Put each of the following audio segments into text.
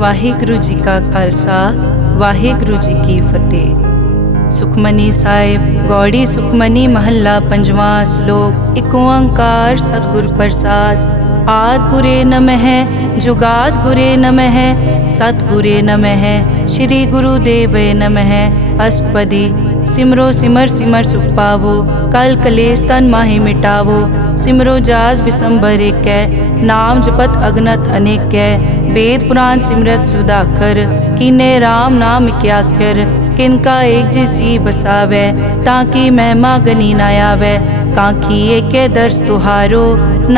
ਵਾਹਿਗੁਰੂ ਜੀ ਕਾ ਖਾਲਸਾ ਵਾਹਿਗੁਰੂ ਜੀ ਕੀ ਫਤਿਹ। ਸੁਖਮਨੀ ਸਾਹਿਬ ਗੌੜੀ ਸੁਖਮਨੀ ਮਹੱਲਾ ਪੰਜਵਾਂ ਸ਼ਲੋਕ। ਏਕ ਓੰਕਾਰ ਸਤਿਗੁਰ ਪ੍ਰਸਾਦ। ਆਦਿ ਗੁਰੇ ਨਮਹਿ ਜੁਗਾਦਿ ਗੁਰੇ ਨਮਹਿ ਸਤਿਗੁਰੇ ਨਮਹਿ ਸ਼੍ਰੀ ਗੁਰੂ ਦੇਵੇ ਨਮਹਿ। ਅਸ਼ਟਪਦੀ। सिमरो सिमर सिमर सुख पावो कल कलेश तन माहि मिटावो। सिमरो जास बिसंबर एक नाम जपत अगनत अनेक वेद पुराण सिमरत सुधाकर कीने राम नाम क्याकर। किनका एक जिस जी बसावै ताकि महिमा गनी न आवै। कांखी एक दर्श तुहारो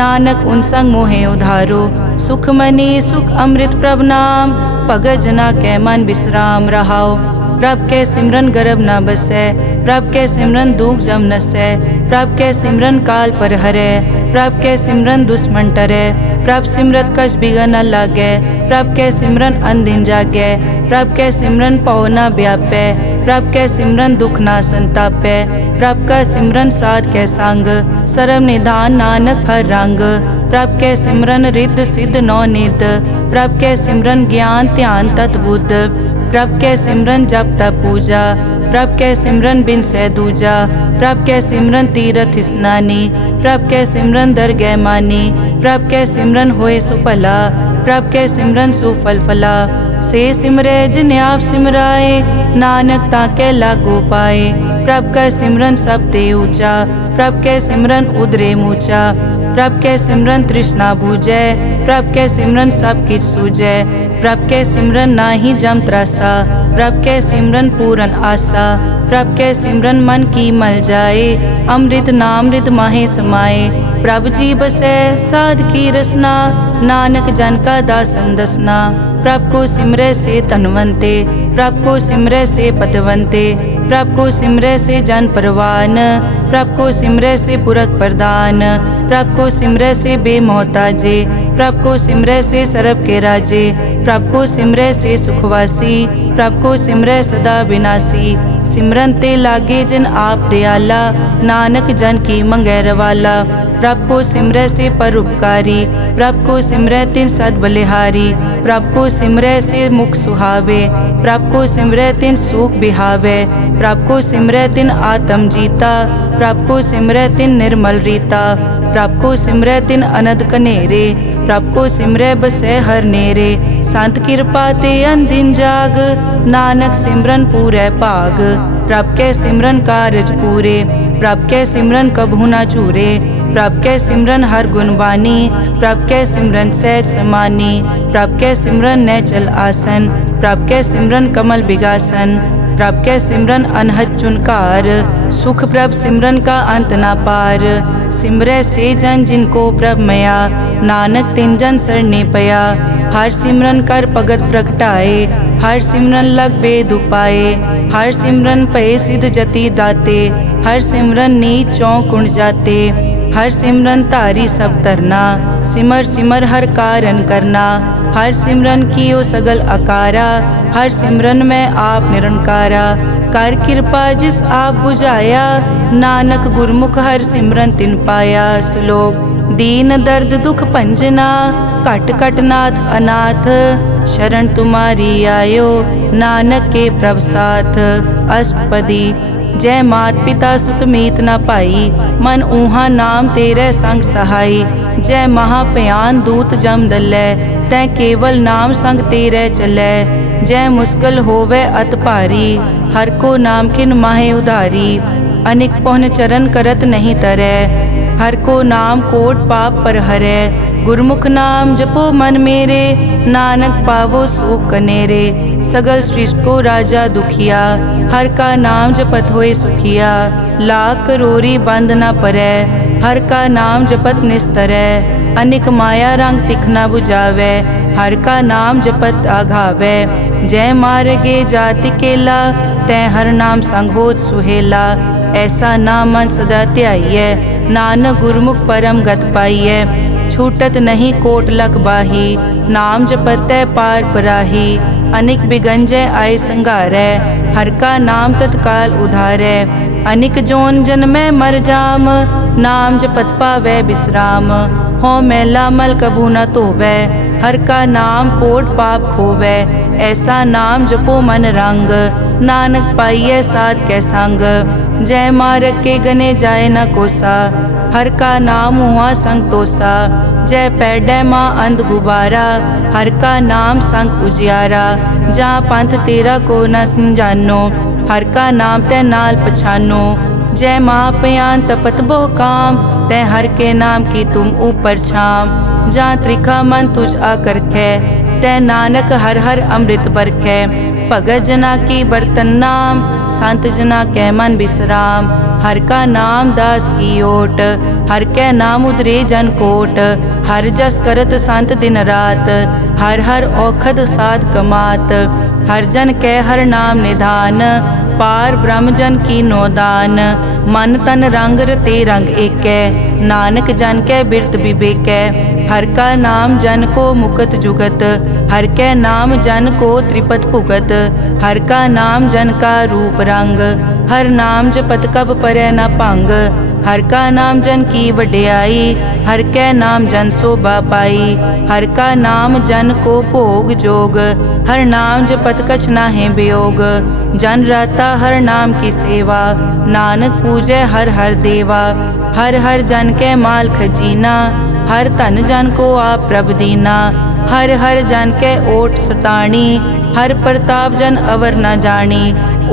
नानक उन संग मोहे उधारो। सुख मनी सुख अमृत प्रभ नाम भगत जना कै मन विश्राम रहाओ। प्रभ के सिमरन गर्भ न बसै प्रभ के सिमरन दुख जम नसै। प्रभ के सिमरन काल पर हरै प्रभ के सिमरन दुश्मन टरै। प्रभ सिमरत कछ बिगन न लागै प्रभ के सिमरन अनदिन जागै। प्रभ के सिमरन पौ न व्यापै प्रभ के सिमरन दुख न संतापै। प्रभ का सिमरन साध के संग सर्व निधान नानक हर रंग। प्रभ के सिमरन रिद्ध सिद्ध नौ निध प्रभ के सिमरन ज्ञान ध्यान तत् बुद्ध। प्रभ के सिमरन जप तप पूजा प्रभ के सिमरन बिन सै दूजा। प्रभ के सिमरन तीरथ स्नानी प्रभ के सिमरन दरगह मानी। प्रभ के सिमरन होए सुफला प्रभ के सिमरन सुफल फला। से सिमरै जिन आप सिमराए नानक ताके लागो पाए। प्रभ का सिमरन सब ते ऊंचा प्रभ के सिमरन उदरे मूचा। प्रभ के सिमरन तृष्णा बूझै प्रभ के सिमरन सब किछ सूझै। प्रभ के सिमरन नाही जम त्रासा प्रभ के सिमरन पूरन आसा। प्रभ के सिमरन मन की मल जाए अमृत नामृत माहे समाए। प्रभ जी बसै साध की रसना नानक जन का दासन दसना। प्रभ को सिमरै से तनवंते प्रभ को सिमरै से पतवंते। प्रभ को सिमरै से जन परवान प्रभ को सिमरै से पुरख प्रदान। प्रभ को सिमरै से बेमोहताजे प्रभ को सिमरै से सरब के राजे। प्रभ को सिमरै से सुखवासी प्रभ को सिमरै सदा विनाशी। सिमरन ते लागे जिन आप दयाला नानक जन की मंगै रवाला। प्रभ को सिमरै से परोपकारी प्रभ को सिमरै तिन सद बलिहारी। प्रभ को सिमरै से मुख सुहावे प्रभ को सिमरै तिन सुख बिहावे। प्रभ को सिमरै तिन आत्म जीता प्रभ को सिमरै तिन निर्मल रीता। प्रभ को सिमरै तिन अनद कनेरे प्रभ को सिमरै बसै हर नेरे। संत कृपा ते अनदिन जाग नानक सिमरन पूरै भाग। प्रभ के सिमरन कारज पूरे प्रभ के सिमरन कभू न चूरे। प्रभ के सिमरन हर गुणवानी प्रभ के सिमरन सहज समानी। प्रभ के सिमरन नैचल आसन प्रभ के सिमरन कमल बिगासन। प्रभ के सिमरन अनहद चुनकार सुख प्रभ सिमरन का अंत ना पार। सिमरै से जन जिनको प्रभ मया नानक तिन जन सरने पया। हर सिमरन कर भगत प्रगटाए हर सिमरन लग वेद उपाए। हर सिमरन पए सिद्ध जति दाते हर सिमरन नीच चौं कुण जाते। हर सिमरन धारी सब तरना सिमर सिमर हर कारण करना। हर सिमरन कियो सगल अकारा हर सिमरन में आप निरंकारा। कर कृपा जिस आप बुझाया नानक गुरमुख हर सिमरन तिन पाया। श्लोक। दीन दर्द दुख भंजना घट घट नाथ अनाथ शरण तुम्हारी आयो नानक के प्रभ साथ। अष्टपदी। जय मात पिता सुत मीत न पाई मन ऊहा नाम तेरे संग सहाई। जय महाभयान दूत जम दलै तै केवल नाम संग तेरे चलै। जय मुश्किल होवे अत भारी हर को नाम खिन माहे उधारी। अनिक पौन चरण करत नहीं तरै हर को नाम कोट पाप पर हरै। गुरमुख नाम जपो मन मेरे नानक पावो सुख कनेरे। सगल सृष्टि को राजा दुखिया हर का नाम जपत होए सुखिया। लाख करोरी बंद न परै हर का नाम जपत निस्तरै। अनिक माया रंग तिखना बुझावै हर का नाम जपत आघावै। जय मार्गे जाति केला तै हर नाम संग होत सुहेला। ऐसा नाम मन सदा ध्याइयै नानक गुरमुख परम गत पाइयै। छूटत नहीं कोट लख बाही नाम जपतै पार पराही। अनिक बिगंजय आय संगारै हर का नाम तत्काल उधारै। अनिक जोन जन्मै मर जाम नाम जपत पावै विश्राम। हों मैला मल कभू न धोवै। हर का नाम कोट पाप खोवै। ऐसा नाम जपो मन रंग, नानक पाइयै साध कै संग। जय मारग के गने जाए न कोसा, हर का नाम हुआ संग तोसा। जय पैडै माँ अंध गुबारा, हर का नाम संग उजियारा। जहाँ पंथ तेरा को न समझानो, हर का नाम तै नाल पछानो। जय महापयान तपत बहु काम, तै हर के नाम की तुम ऊपर छाम। जहाँ त्रिखा मन तुझ आकर कै, तै नानक हर हर अमृत बरखै। भगत जना की बर्तन नाम, संत जना कै मन विश्राम। हर का नाम दास की ओट, हर कै नाम उदरे जन कोट। हर जस करत संत दिन रात, हर हर औखद साध कमात। हर जन कै हर नाम निधान, पार ब्रह्म जन की नोदान। मन तन रंग रते रंग एकै, नानक जन कै बिरत विवेकै। हर का नाम जन को मुकत जुगत, हर कै नाम जन को त्रिपत भुगत। हर का नाम जन का रूप रंग, हर नाम जपत कब परै न भंग। हर का नाम जन की वड्याई, हर कै नाम जन शोभा पाई। हर का नाम जन को भोग जोग, हर नाम जपत कछ नाहि वियोग। जन राता हर नाम की सेवा, नानक पूजै हर हर देवा। हर हर जन कै माल खजीना, हर धन जन को आप प्रभ दीना। हर हर जन कै ओट सताणी, हर प्रताप जन अवर न जानी।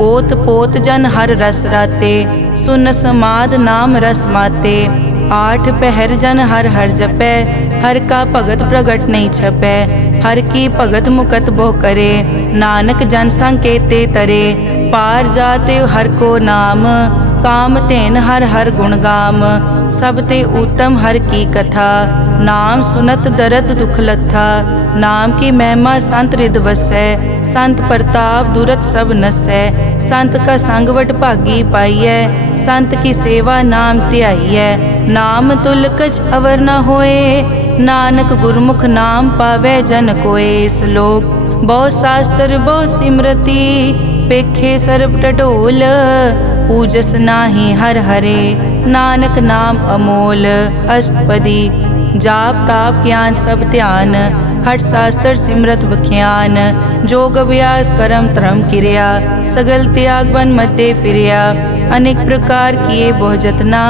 ओत पोत जन हर रस राते, सुन समाद नाम रस माते। आठ पहर जन हर हर जपै, हर का भगत प्रगट नहीं छपै। हर की भगत मुकत बहु करे, नानक जन संकेते तरे। पार जाते हर को नाम, काम तेन हर हर गुण गाम। सब ते उत्तम हर की कथा, नाम सुनत दर्द दुख लथा। नाम की महिमा संत रिद वसै, संत प्रताप दुरत सब नसै। संत का संग वट भागी पाइयै, संत की सेवा नाम ध्याइयै। नाम तुल कछ अवर न होए, नानक गुरमुख नाम पावै जन कोए। श्लोक बहु शास्त्र बहु सिमरति, पेखे सर्ब टडोल। पूजस नाही हर हरे, नानक नाम अमोल। अष्टपदी जाप ताप ज्ञान सब ध्यान, खट शास्त्र सिमरत बख्यान। जोग अभ्यास करम धर्म क्रिया, सगल त्याग बन मध्य फिरिया। अनेक प्रकार किए बहु जतना,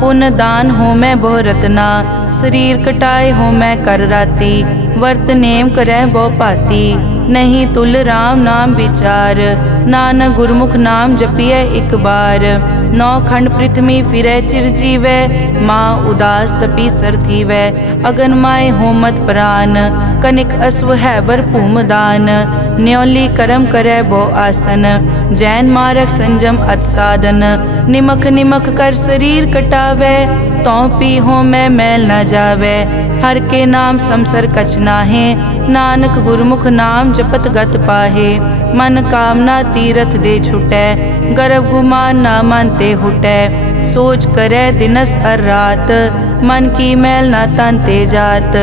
पुण्य दान हो मैं बहु रतना। शरीर कटाए हो मैं कर राती, वर्त नेम करह बहु पाती। नहीं तुल राम नाम विचार, नानक गुरमुख नाम जपिए एक बार। नौ खंड पृथ्वी फिरै चिर जीवै, माँ उदास तपी सर थीवै। अगन माय होमत प्राण, कनिक अश्व है वर भूमदान। न्योली करम करै बहु आसन, जैन मारक संजम अत साधन। निमक निमक कर शरीर कटावै, तौ पी हो मैं मैल न जावै। हर के नाम समसर कछ नाहे, नानक गुरमुख नाम जपत गत पाहे। मन कामना तीरथ दे छुटै, गर्भ गुमान ना मन ते हुटै। सोच करै दिनस हर रात, मन की मैल ना तन ते जात।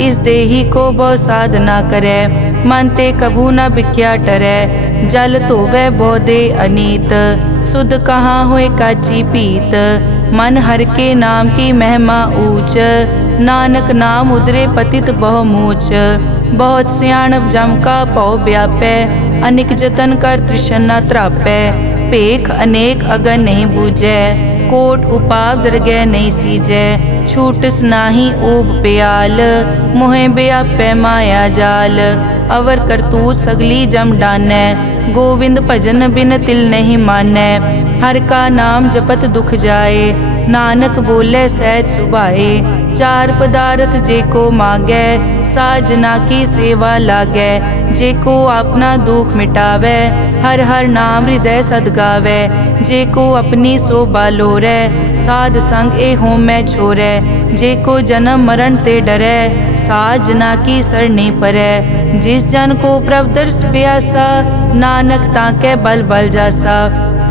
इस देही को बहु साधना करै, मन ते कभू न बिख्या टरै। जल धोवै बहु दे अनीत, सुध कहाँ होए काची पीत। मन हर के नाम की महिमा ऊंच, नानक नाम उदरे पतित बहु मूच। बहुत सियाणप जम का पौ व्यापै, अनेक जतन कर तृष्णा त्रापै। पेख अनेक अगन नहीं बूझै, कोट उपाव दरगह नहीं सीजै। छूटस नाही ऊब प्याल, मोहे व्यापै माया जाल। अवर करतूत सगली जम डानै, गोविंद भजन बिन तिल नहीं मानै। हर का नाम जपत दुख जाए, नानक बोले सहज सुभाए। चार पदार्थ जे को मांगै, साजना की सेवा लागै। जे को अपना दुख मिटावै, हर हर नाम हृदय सद गावै। जे को अपनी शोभा लोरै, साध संग ए होमै छोरै। जे को जन्म मरण ते डरै, साजना की सरनी परै। जिस जन को प्रभ दर्श प्यासा, नानक ताकै बल बल जासा।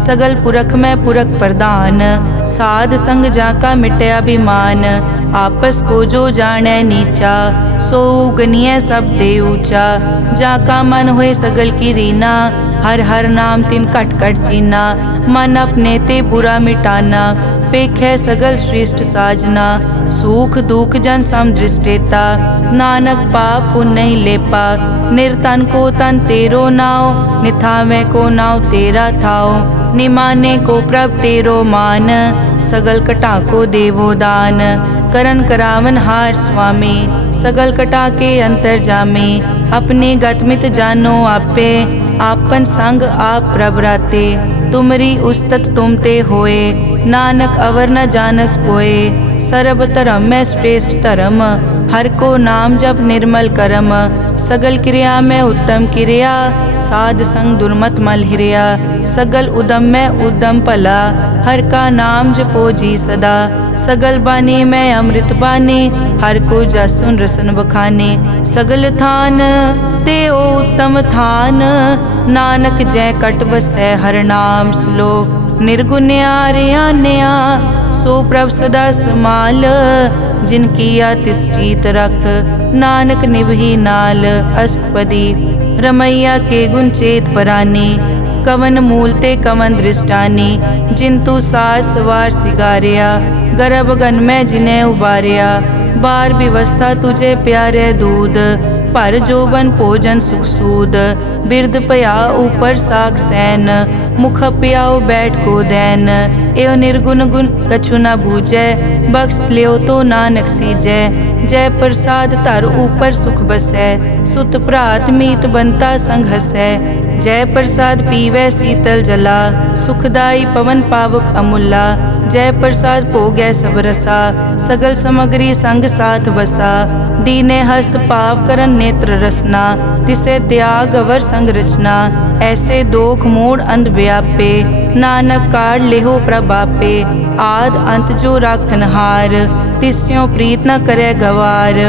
सगल पुरख में पुरख प्रधान, साध संग जाका मिटया अभिमान। आपस को जो जाने नीचा, सो गनिय सब ते ऊंचा। जाका मन होए सगल की रीना, हर हर नाम तिन कट कट चीना। मन अपने ते बुरा मिटाना, पेखै सगल श्रेष्ठ साजना। सुख दुख जन सम दृष्टेता, नानक पाप पुण्य नहीं लेपा। निर्तन को तन तेरो नाव, निथावे को नाव तेरा थाओ। निमाने को प्रभ तेरो मान, सगल कटा को देवो दान। करन करावन हार स्वामी, सगल कटा के अंतर जामे। अपने गतमित जानो आपे, आपन संग आप प्रभ राते। तुमरी उस्तत तुम ते होए, नानक अवर न जानस कोए। सर्ब धर्म में श्रेष्ठ धर्म, हर को नाम जप निर्मल करम। सगल क्रिया में उत्तम क्रिया, साध संग दुर्मत मल हिरिया। सगल उदम में उद्दम भला, हर का नाम जपो जी सदा। सगल बानी में अमृत बानी, हर को जस सुन रसन बखाने। सगल थान ते ओ उत्तम थान, नानक जय कट बसै हर नाम। श्लोक निर्गुण्या रियान्या, सो प्रभ सदा समाल। जिनकी तिस चीत रख, नानक निभही नाल। अष्टपदी रमैया के गुण चेत परानी, कवन मूल ते कवन दृष्टानी। जिंतु सास सवार सिगारिया, गर्भ गन में जिन्हें उबारिया। बार व्यवस्था तुझे प्यारे दूध, पर जोबन भोजन सुख सूद। बिरद पया ऊपर साग सैन, मुख पियाओ बैठ को दैन। एव निर्गुण गुण कछु न बूझै, बख्श लियो तो नानक सीजै। जय प्रसाद धर ऊपर सुख बसै, सुत भ्रात मीत बनता संग हसै। जय प्रसाद पीवै शीतल जला, सुखदाई पवन पावक अमूला। जय प्रसाद भोगै सब रसा, सगल समग्री संग साथ बसा। दीने हस्त पाव करन नेत्र रसना, तिसे त्याग अवर संग रचना। ऐसे दोख मूढ़ अंध व्यापे, नानक काढ़ लेहो प्रभापे। आद अंत जो राखन हार, तिस्यों प्रीत न करे गवार।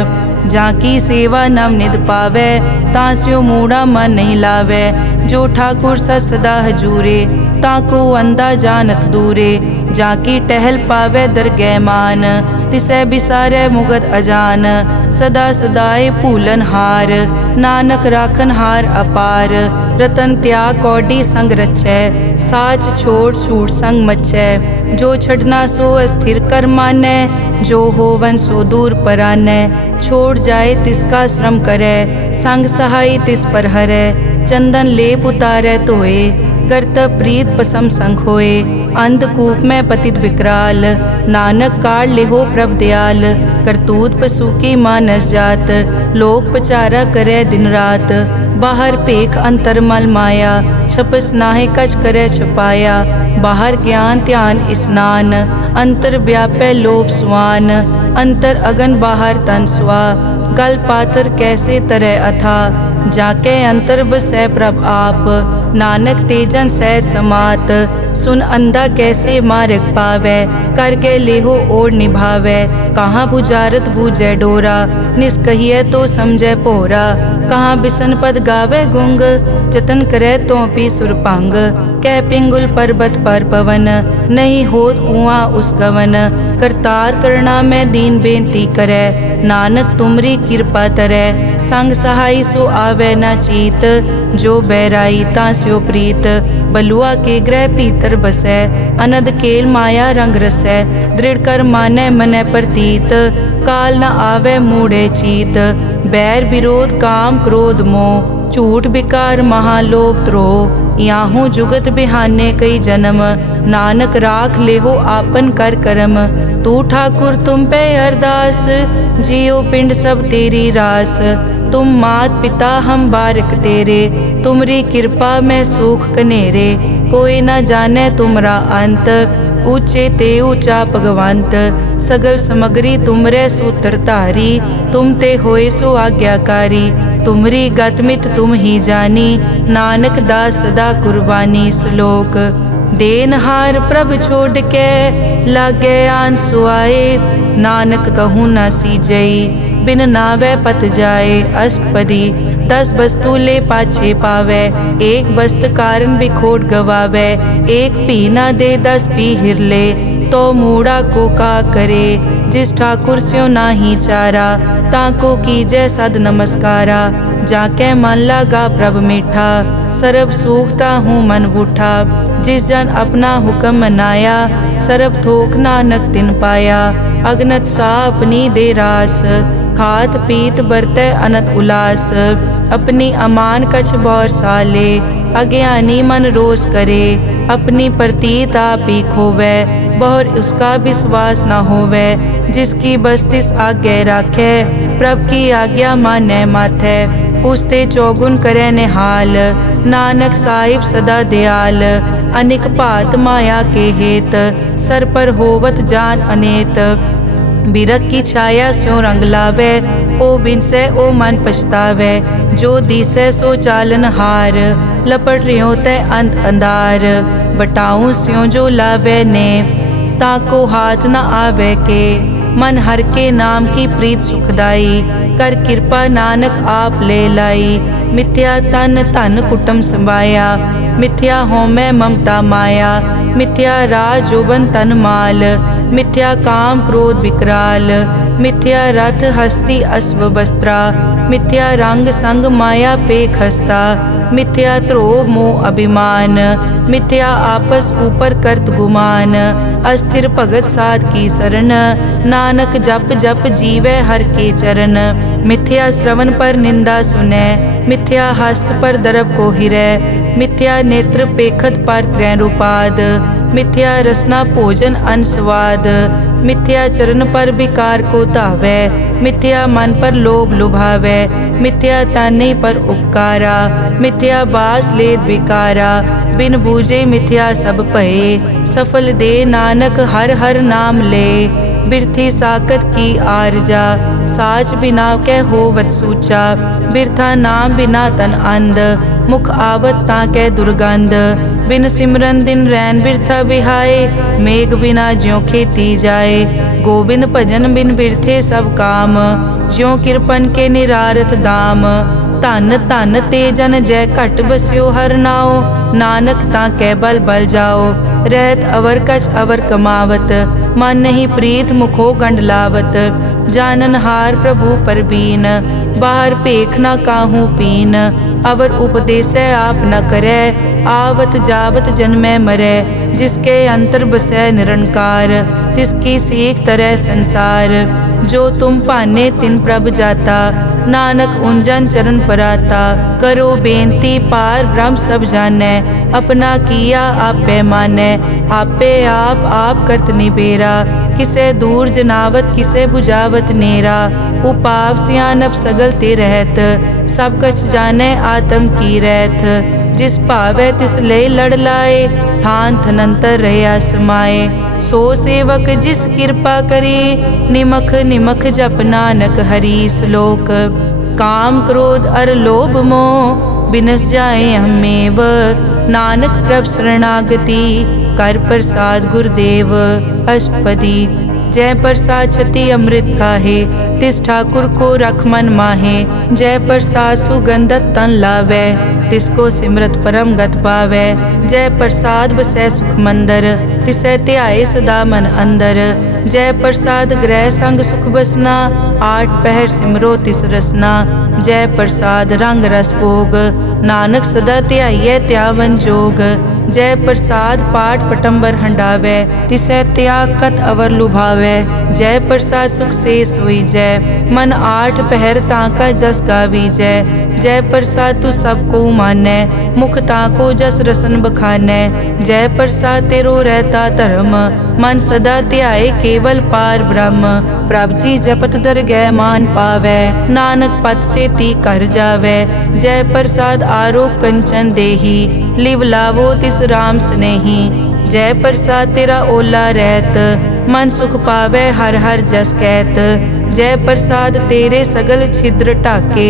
जाकी सेवा नव निध पावै, तास्यो मूढ़ा मन नहीं लावै। जो ठाकुर सत सदा हजूरे, ताको अंधा जानत दूरे। जाकी टहल पावै दरगह मान, तिसै बिसारै मुगद अजान। सदा सदाए भूलन हार, नानक राखन हार अपार। रतन त्याग कौडी संग रचै, साच छोड़ छूट संग मचै। जो छड़ना सो अस्थिर कर मानै, जो होवन सो दूर परानै। छोड़ जाए तिसका श्रम करै, संग सहाय तिस पर हरै। चंदन लेप उतारै धोए, करतब प्रीत पसम संग होए। अंधकूप में पतित विकराल, नानक काढ़ लेहो प्रभ दयाल। करतूत पशु की मानस जात, लोक पचारा करे दिन रात। बाहर पेख अंतर मल माया, छपस नाहे कछ करे छपाया। बाहर ज्ञान ध्यान स्नान, अंतर व्यापै लोभ स्वान। अंतर अगन बाहर तन स्वा, गल पाथर कैसे तरह अथा। जाके अंतर बसै प्रभ आप, नानक तेजन सैर समात। सुन अंधा कैसे मार्ग पावै, करके लेहो ओर निभावै। कहाँ बुझारत बूझै डोरा, निष्कहिए तो समझै पोरा। कहाँ बिसन पद गावे गुंग, जतन करे तो पी सुरपांग। कह पिंगुल पर्वत पर पवन, नहीं होत कुआं उस गवन। करतार करना में दीन बेनती करे, नानक तुमरी कृपा तरै। संग सहाय सो आवे न चीत, जो बैराई तास्यो प्रीत। बलुआ के ग्रह भीतर बसै, अनद केल माया रंग रसै। दृढ़ कर मानै मनै प्रतीत, काल न आवे मूढ़े चीत। बैर विरोध काम क्रोध मोह, झूठ विकार महालोभ द्रोह। याहू जुगत बिहाने कई जन्म, नानक राख लेहो आपन कर करम। तू ठाकुर तुम पे अरदास, जियो पिंड सब तेरी रास। तुम मात पिता हम बारिक तेरे, तुमरी कृपा में सुख कनेरे। कोई न जाने तुमरा अंत, ऊंचे ते ऊंचा भगवंत। सगल समग्री तुमरे सूत्र धारी, तुम ते होए सो आज्ञाकारी। तुमरी गतमित तुम ही जानी, नानक दास सदा कुर्बानी। श्लोक देनहार प्रभ छोड़ के, लागे आन सुआए। नानक कहूँ न सीजई, बिन नावे पत जाए। अष्टपदी 10 वस्तु ले पाछे पावे, एक वस्त कारण बिखोट गवावे। एक पी न दे 10 पी हिरले, तो मूढ़ा को का करे। जिस ठाकुर स्यो नाही चारा, ताको कीजै सद नमस्कारा। जाके मन लागा प्रभ मीठा, सरब सूखता हूँ मन बूठा। जिस जन अपना हुक्म मनाया, सरब थोक नानक तिन पाया। अगनत सा अपनी दे रास, खात पीत बरतै अनत उलास। अपनी अमान कछ बौर साले, अज्ञानी मन रोस करे। अपनी प्रतीत आप ही खोवै, बहुर उसका विश्वास न होवै। जिसकी बस्तिस आज्ञा राखै, प्रभ की आज्ञा मानै माथै। उसते चौगुन करे निहाल, नानक साहिब सदा दयाल। अनिक भात माया के हेत, सर पर होवत जान अनेत। बिरख की छाया स्यों रंग लावे, ओ बिनसे ओ मन पछतावे। जो दिसै सो चालन हार, लपट रियो तै अंत अंधार। बटाऊं स्यों जो लावे ने, ताको हाथ न आवे के। मन हर के नाम की प्रीत सुखदाई, कर कृपा नानक आप ले लाई। मिथ्या तन धन कुटुम संभाया, मिथ्या होमै ममता माया। मिथ्या राज जोबन तन माल, मिथ्या काम क्रोध विकराल। मिथ्या रथ हस्ती अश्व वस्त्रा, मिथ्या रंग संग माया पे खस्ता। मिथ्या ध्रोह मोह अभिमान, मिथ्या आपस ऊपर करत गुमान। अस्थिर भगत साध की शरण, नानक जप जप जीवै हर के चरण। मिथ्या श्रवण पर निंदा सुनै, मिथ्या हस्त पर दरब को हिरै। मिथ्या नेत्र पेखत पर त्रैन रूपाद, मिथ्या रसना भोजन अन स्वाद। मिथ्या चरण पर विकार को धावै, मिथ्या मन पर लोभ लुभावै। मिथ्या ताने पर उपकारा, मिथ्या बास लेत विकारा। बिन बूझे मिथ्या सब भये, सफल दे नानक हर हर नाम ले। बिरथी साकत की आरजा, साच बिना कै होवत सूचा। बिरथा नाम बिना तन अंध, मुख आवत ताकै दुर्गंध। बिन सिमरन दिन रैन बिरथा बिहाए, मेघ बिना ज्यों खेती जाए। गोबिंद भजन बिन बिरथे सब काम, ज्यों किरपन के निरारथ दाम। धन धन ते जन जय घट बस्यो हर नाओ, नानक ताकै बल बल जाओ। रहत अवर कछ अवर कमावत, मन नहीं प्रीत मुखो गंड लावत। जानन हार प्रभु परबीन, बाहर पेख न काहू पीन। अवर उपदेसै आप न करै, आवत जावत जन्मै मरै। जिसके अंतर बसै निरंकार, तिसकी सीख तरह संसार। जो तुम पाने तिन प्रभ जाता, नानक उंजन चरण पराता। करो बेनती पार ब्रह्म सब जानै, अपना किया आपे मानै। आपे आप करत निबेरा, किसे दूर जनावत किसे बुझावत नेरा। उपाव सियानप सगल ते रहत, सब कछ जानै आत्म की रहत। जिस भावै तिस ले लड़ लाए, ठान थनंतर रहया समाए। सो सेवक जिस कृपा करे, निमख निमख जप नानक हरि श्लोक। काम क्रोध अर लोभ मोह, बिनस जाए हमेव। नानक प्रभ शरणागति, कर प्रसाद गुरुदेव। अष्टपदी। जय प्रसाद छति अमृत खाहे, तिस ठाकुर को रख मन माहे। जय प्रसाद सुगंधत तन लावै, तिसको सिमरत परम गत पावै। जय प्रसाद बसै सुख मंदर, तिसै ध्याए सदा मन अंदर। जय प्रसाद ग्रह संग सुख बसना, आठ पहर सिमरो तिस रसना। जय प्रसाद रंग रस भोग, नानक सदा ध्याइयै त्यावन जोग। जय प्रसाद पाठ पटंबर हंडावै, तिसै त्याग कत अवर लुभावै। जय प्रसाद सुख से सोई जय, मन आठ पहर ताका जस गावी जय। जय प्रसाद तू सबको मानै, मुख ताको जस रसन बखानै। जय प्रसाद तेरो रहता धर्म, मन सदा ध्याए केवल पार ब्रह्म। प्रभ जी जपत दरगह मान पावै, नानक पद से ती कर जावै। जय प्रसाद आरोग कंचन देही, लिव लावो तिस राम स्नेही। जय प्रसाद तेरा ओला रहत, मन सुख पावै हर हर जस कहत। जय प्रसाद तेरे सगल छिद्र ढाके,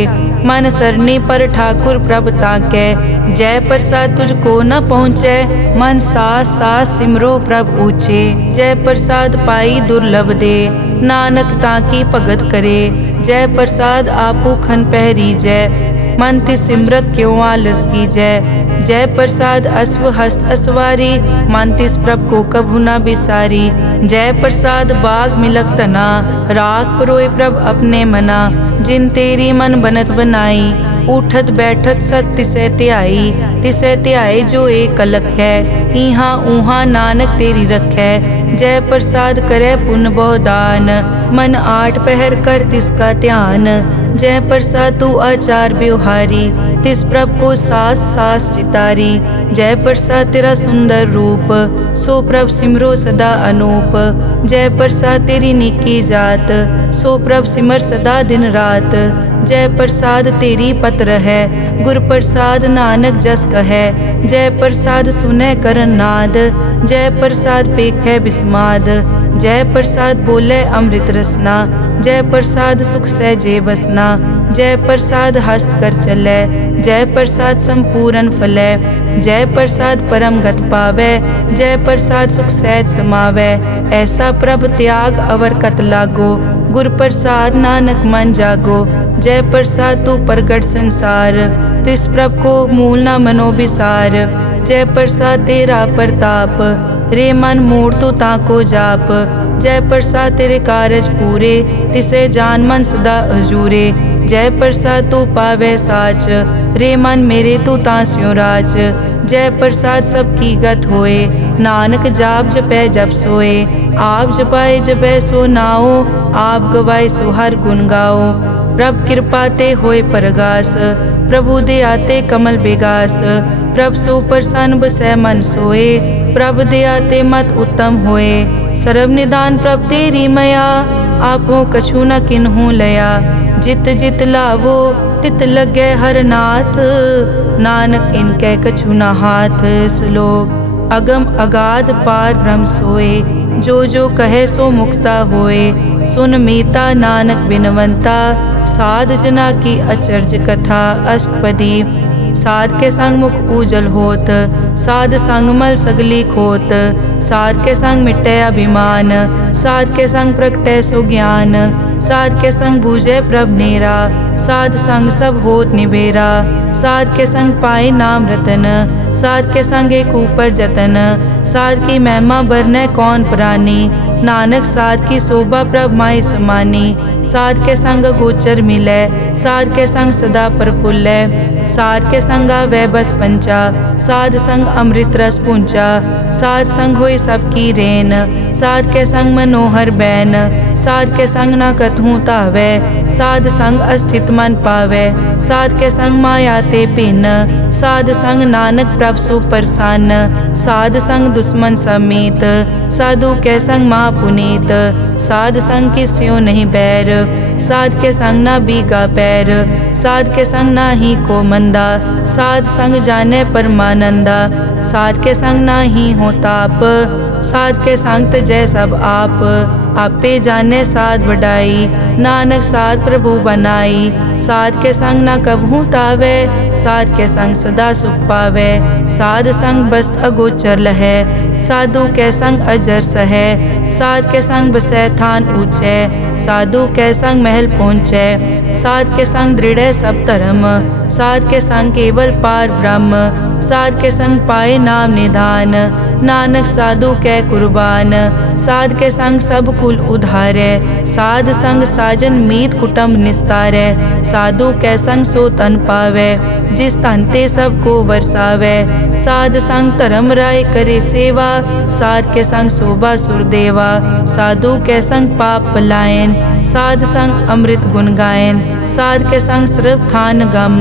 मन सरनी पर ठाकुर प्रभ ताकै। जय प्रसाद तुझको न पहुँचै, मन सास सास सिमरो प्रभ ऊँचे। जय प्रसाद पाई दुर्लभ दे, नानक ताकी भगत करे। जय प्रसाद आपू खन पहरी जय, मन तिस सिमरत क्यों आलस की जय प्रसाद अश्व हस्त असवारी, मन तिस प्रभ को कभु न बिसारी। जय प्रसाद बाग मिलक तना, राख परोए प्रभ अपने मना। जिन तेरी मन बनत बनाई, उठत बैठत सत तिसै ध्याई जो एक अलग है। इहाँ ऊहाँ नानक तेरी रखै, जय प्रसाद करे पुन बहुदान। मन आठ पहर कर तिसका ध्यान, जय प्रसाद तू आचार व्यवहारी। तिस प्रभ को सास सास चितारी, जय प्रसाद तेरा सुंदर रूप। सो प्रभ सिमरो सदा अनूप, जय प्रसाद तेरी निकी जात। सो प्रभ सिमर सदा दिन रात, जय प्रसाद तेरी पत्र है। गुर प्रसाद नानक जस कहे, जय प्रसाद सुनै करन नाद। जय प्रसाद पेखै बिस्माद, जय प्रसाद बोले अमृत रसना। जय प्रसाद सुख सहजे बसना, जय प्रसाद हस्त कर चलै। जय प्रसाद संपूर्ण फलै, जय प्रसाद परम गत पावै। जय प्रसाद सुख सहज समावै, ऐसा प्रभ त्याग अवर कत लागो। गुर प्रसाद नानक मन जागो, जय प्रसाद तू प्रगट संसार। तिस प्रभ को मूल न मनो बिसार, जय प्रसाद तेरा प्रताप। रे मन मूड तू ताको जाप, जय प्रसाद तेरे कारज पूरे। तिसे जान मन सदा हजूरे, जय प्रसाद तू पावे साच। रे मन मेरे तू तास्यो राज, जय प्रसाद सबकी गत होए। नानक जाप जपै जप सोए, आप जपाए जपै सो नाओ। आप गवाए सो हर गुण गाओ, प्रभ कृपा ते होए परगास। प्रभु दे आते कमल बेगास, प्रभ सो प्रसन्न बसै मन सोए। प्रभ दे आते मत उत्तम होए, सर्व निदान प्रभ तेरी मया। आपो कछु न किन्हु लया, जित जित लावो तित लगे हर नाथ। नानक इनके कछु न हाथ। श्लोक अगम अगाध पार ब्रह्म सोए, जो कहे सो मुक्ता होए। सुन मीता नानक बिनवंता, साध जना की अचर्ज कथा। अष्टपदी साध के संग मुख उजल होत, साध संग मल सगली खोत। साध के संग मिटे अभिमान, साध के संग प्रगटे सो ज्ञान। साध के संग बूझे प्रभ नेरा, साध संग सब होत निबेरा। साध के संग पाए नाम रतन, साध के संग एक ऊपर जतन। साध की महिमा बरने कौन प्राणी, नानक साध की शोभा प्रभ माय समानी। साध के संग गोचर मिलै, साध के संग सदा प्रफुल्लै। साध के संग वै बस पंचा, साध संग अमृत रस पूंचा। साध संग होई सबकी रेन, साध के संग मनोहर बैन। साध के संग न कथूं तावै, साध संग अस्थित मन पावै। साध के संग माया ते भिन्न, साध संग नानक प्रभ सु प्रसन्न। साध संग दुश्मन समीत, साधु के संग महा पुनीत। साध संग किस्यो नहीं बैर, साध के संग ना बीगा पैर। साध के संग ना ही को मंदा, साध संग जाने परमानंदा। साध के संग ना ही हो ताप, साध के संग तजै सब आप। आपे जाने साध बढ़ाई, नानक साध प्रभु बनाई। साध के संग ना कबहू तावै, साध के संग सदा सुख पावै। साध संग बस्त अगोचर लहै, साधु के संग अजर सहै। साध के संग बसै थान ऊंचै, साधु के संग महल पहुँचै। साध के संग दृढ़ सब धर्म, साध के संग केवल पार ब्रह्म। साध के संग पाए नाम निधान, नानक साधु कै कुर्बान। साध के संग सब कुल उधारै, साध संग साजन मीत कुटुंब निस्तारै। साधु कै संग सो तन पावै, जिस तन ते सब को वरसावै। साध संग धर्म राय करे सेवा, साध के संग शोभा सुरदेवा। साधु के संग पाप पलायन, साध संग अमृत गुण गायन। साध के संग सर्व थान गम,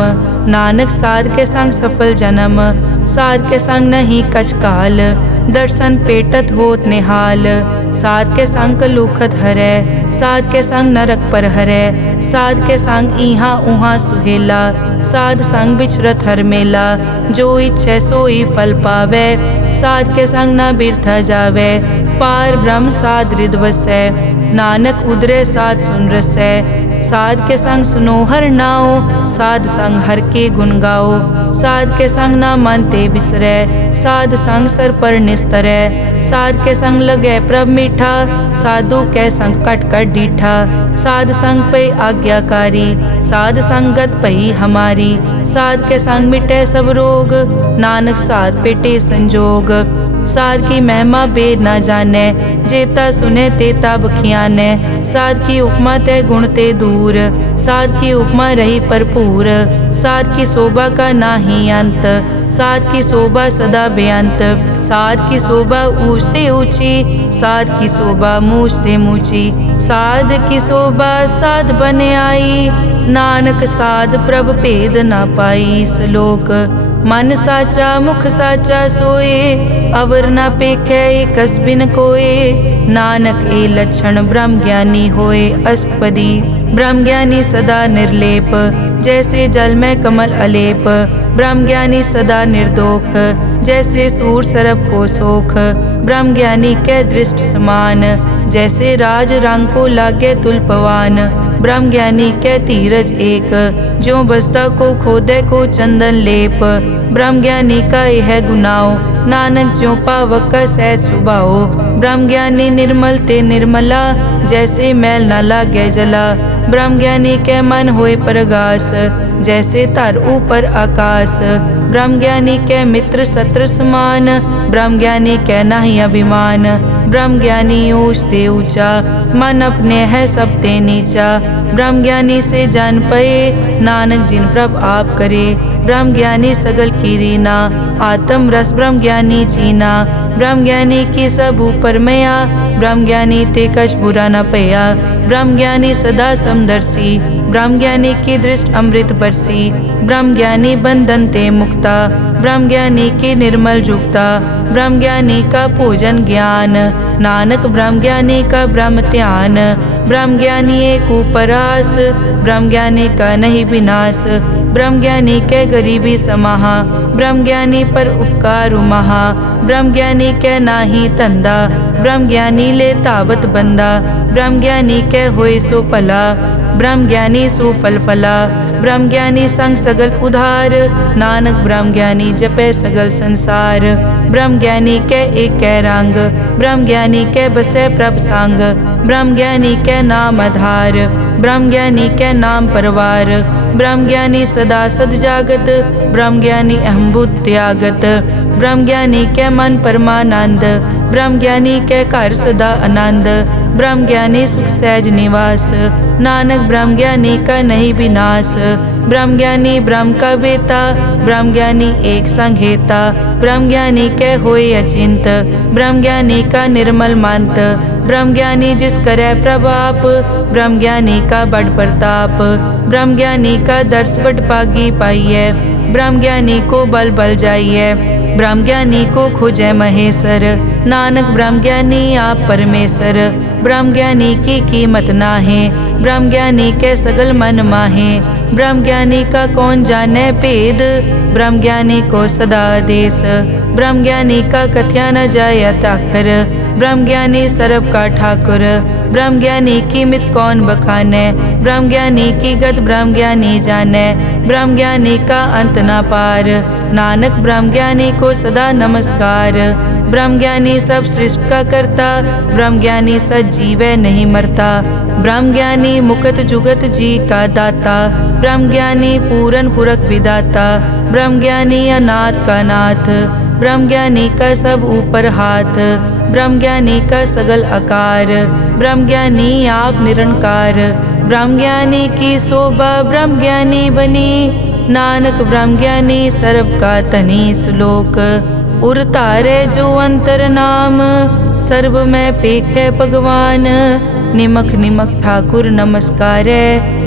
नानक साध के संग सफल जन्म। साध के संग नहीं कछ काल, दर्शन पेटत होत निहाल। साध के संग कलुखत हरै, साध के संग नरक पर हरै। साध के संग इहाँ उहाँ सुहेला, साध संग बिचरत हर मेला। जो इच्छै सोई फल पावै, साध के संग न बिरथा जावै। पार ब्रह्म साध रिद बसै। नानक उदरे साध सुन रसै। साध के संग सुनो हर नाओ, साध संग हर के गुण गाओ। साध के संग ना मन ते बिसरै, साध संग सर पर निस्तरै। साध के संग लगै प्रभ मीठा, साधु कै संग कट कट डीठा। साध संग पे आज्ञाकारी, साध संगत पई हमारी। साध के संग मिटै सब रोग, नानक साध पेटे संजोग। साध की महिमा बेद ना जानै, जेता सुने तेता बखियानै। साध की उपमा ते गुण ते दूर, साध की उपमा रही भरपूर। साध की शोभा का नाही अंत, साध की शोभा सदा बेअंत। साध की शोभा ऊंच ते ऊंची, साध की शोभा मूछ ते मूची। साध की शोभा साध बने आई, नानक साध प्रभ भेद ना पाई। श्लोक मन साचा मुख साचा सोए, अवर ना पेखै एकस बिन कोए। नानक ए लक्षण ब्रह्म ज्ञानी होए। अष्टपदी ब्रह्म ज्ञानी सदा निर्लेप, जैसे जल में कमल अलेप। ब्रह्म ज्ञानी सदा निर्दोख, जैसे सूर सरब को सोख। ब्रह्म ज्ञानी के दृष्ट समान, जैसे राज रंग को लागे तुलपवान। ब्रह्म ज्ञानी के धीरज एक, जो बसता को खोदे को चंदन लेप। ब्रह्म ज्ञानी का यह गुनाओ, नानक ज्यों पावक का सहज सुभाओ। ब्रह्म ज्ञानी निर्मल ते निर्मला, जैसे मैल न लागे जला। ब्रह्म ज्ञानी के मन होए प्रगास, जैसे धर ऊपर आकाश। ब्रह्म ज्ञानी के मित्र शत्रु समान, ब्रह्म ज्ञानी के नाही अभिमान। ब्रह्म ज्ञानी ऊंच ते ऊंचा, मन अपने है सब ते नीचा। ब्रह्म ज्ञानी से जान पए, नानक जिन प्रभ आप करे। ब्रह्म ज्ञानी सगल की रीना, आत्म रस ब्रह्म ज्ञानी चीना। ब्रह्म ज्ञानी की सब ऊपर मया, ब्रह्म ज्ञानी ते कछ बुरा न पया। ब्रह्म ज्ञानी सदा समदर्शी, ब्रह्म ज्ञानी की दृष्ट अमृत बरसी। ब्रह्म ज्ञानी बंधन ते मुक्ता, ब्रह्म ज्ञानी की निर्मल जुक्ता। ब्रह्म ज्ञानी का पूजन ज्ञान, नानक ब्रह्म ज्ञानी का ब्रह्म ध्यान। ब्रह्म ज्ञानी एक उपरास, ब्रह्म ज्ञानी का नहीं विनाश। ब्रह्म ज्ञानी के गरीबी समाहा, ब्रह्म ज्ञानी पर उपकार महा। ब्रह्म ज्ञानी के नाही तंदा, ब्रह्म ज्ञानी ले तावत बंदा। ब्रह्म ज्ञानी के होए सो भला, ब्रह्म ज्ञानी सो फल फला। ब्रह्म ज्ञानी संग सगल उधार, नानक ब्रह्म ज्ञानी जपे सगल संसार। ब्रह्म ज्ञानी के एक कै रंग, ब्रह्म ज्ञानी के बसे प्रभ संग। ब्रह्म ज्ञानी के नाम आधार, ब्रह्म ज्ञानी के नाम परवार। ब्रह्म ज्ञानी सदा सद जागत, ब्रह्म ज्ञानी अहम बुद्ध त्यागत। ब्रह्म ज्ञानी के मन परमानंद, ब्रह्म ज्ञानी के घर सदा आनंद। ब्रह्म ज्ञानी सुख सहज निवास, नानक ब्रह्म ज्ञानी का नहीं विनाश। ब्रह्म ज्ञानी ब्रह्म का बेटा, ब्रह्म ज्ञानी एक संग हेता। ब्रह्म ज्ञानी के होए अचिंत, ब्रह्म ज्ञानी का निर्मल मंत। ब्रह्म ज्ञानी जिस करे प्रभाप, ब्रह्म ज्ञानी का बड़ प्रताप। ब्रह्म ज्ञानी का दर्श बड़ पागी पाइए, ब्रह्म ज्ञानी को बल बल जाइए। ब्रह्म ज्ञानी को खोजे महेश्वर, नानक ब्रह्म ज्ञानी आप परमेश्वर। ब्रह्म ज्ञानी की कीमत नाहे, ब्रह्म ज्ञानी के सगल मन माहे। ब्रह्म ज्ञानी का कौन जाने भेद, ब्रह्म ज्ञानी को सदा आदेश। ब्रह्म ज्ञानी का कथ्या न जाय ताखर, ब्रह्म ज्ञानी सर्व का ठाकुर। ब्रह्म ज्ञानी की मित कौन बखाने, ब्रह्म ज्ञानी की गत ब्रह्म ज्ञानी जाने। ब्रह्म ज्ञानी का अंत न पार, नानक ब्रह्म ज्ञानी को सदा नमस्कार। ब्रह्म ज्ञानी सब सृष्टि का करता, ब्रह्म ज्ञानी सजीवै नहीं मरता। ब्रह्म ज्ञानी मुकत जुगत जी का दाता, ब्रह्म ज्ञानी पूरन पुरख विदाता। ब्रह्म ज्ञानी अनाथ का नाथ, ब्रह्म ज्ञानी का सब ऊपर हाथ। ब्रह्म ज्ञानी का सगल आकार, ब्रह्म ज्ञानी आप निरंकार। ब्रह्म ज्ञानी की शोभा ब्रह्म ज्ञानी बनी, नानक ब्रह्म ज्ञानी सर्व का तनी। श्लोक उर तारे जो अंतर नाम, सर्व में पेखे भगवान। निमख निमख ठाकुर नमस्कारे,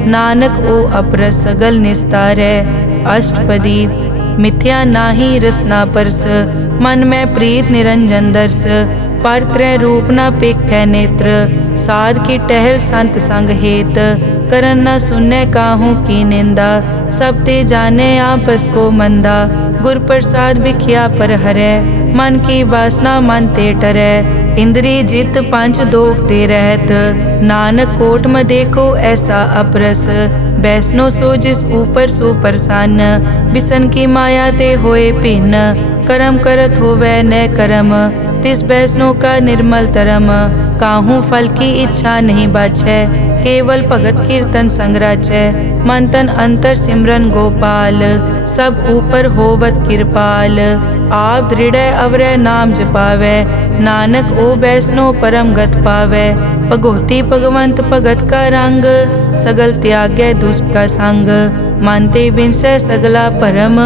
नानक ओ अपर सगल निस्तारे। अष्टपदी मिथ्या नाही रसना परस, मन में प्रीत निरंजन दर्श। पर त्रय रूप न पेखे नेत्र, साध की टहल संत संग हेत। करन न सुने काहू की निंदा, सब ते जाने आपस को मंदा। गुर प्रसाद बिखिया पर हरै, मन की वासना मन ते टरै। इंद्री जित पंच दोख ते रहत, नानक कोट में देखो ऐसा अपरस। वैष्णो सो जिस ऊपर सो प्रसन्न, बिसन की माया ते होए भिन्न। कर्म करत होवै न कर्म, तिस वैष्णो का निर्मल तरम। काहू फल की इच्छा नहीं बाछै, केवल भगत कीर्तन संग राचै। मन तन अंतर सिमरन गोपाल, सब ऊपर होवत कृपाल। आप दृढ़ अवरै नाम जपावै, नानक ओ वैष्णो परम गत पावै। भगोती भगवंत भगत का रंग, सगल त्यागै दुष्ट का संग। मानते बिनसै सगला परम,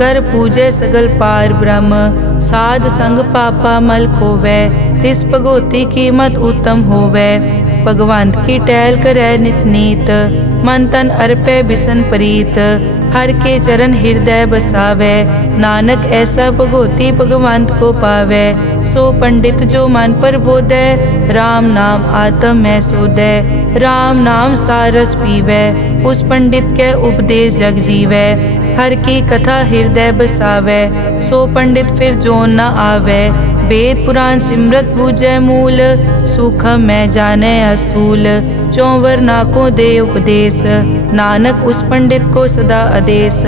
कर पूजै सगल पार ब्रह्म। साध संग पापा मल खोवै, तिस भगोती कीमत उत्तम होवै। भगवंत की टहल करै नित नीत, मन तन अर्पै बिसन प्रीत। हर के चरण हृदय बसावै, नानक ऐसा भगोती भगवंत को पावै। सो पंडित जो मन पर बोधै, राम नाम आत्म में सोधै। राम नाम सारस पीवै, उस पंडित के उपदेश जग जीवै। हर की कथा हृदय बसावै, सो पंडित फिर जोन न आवै। वेद पुराण सिमरत बूझै मूल, सूखम मैं जाने अस्थूल। चौवर नाकों दे उपदेश, नानक उस पंडित को सदा आदेश।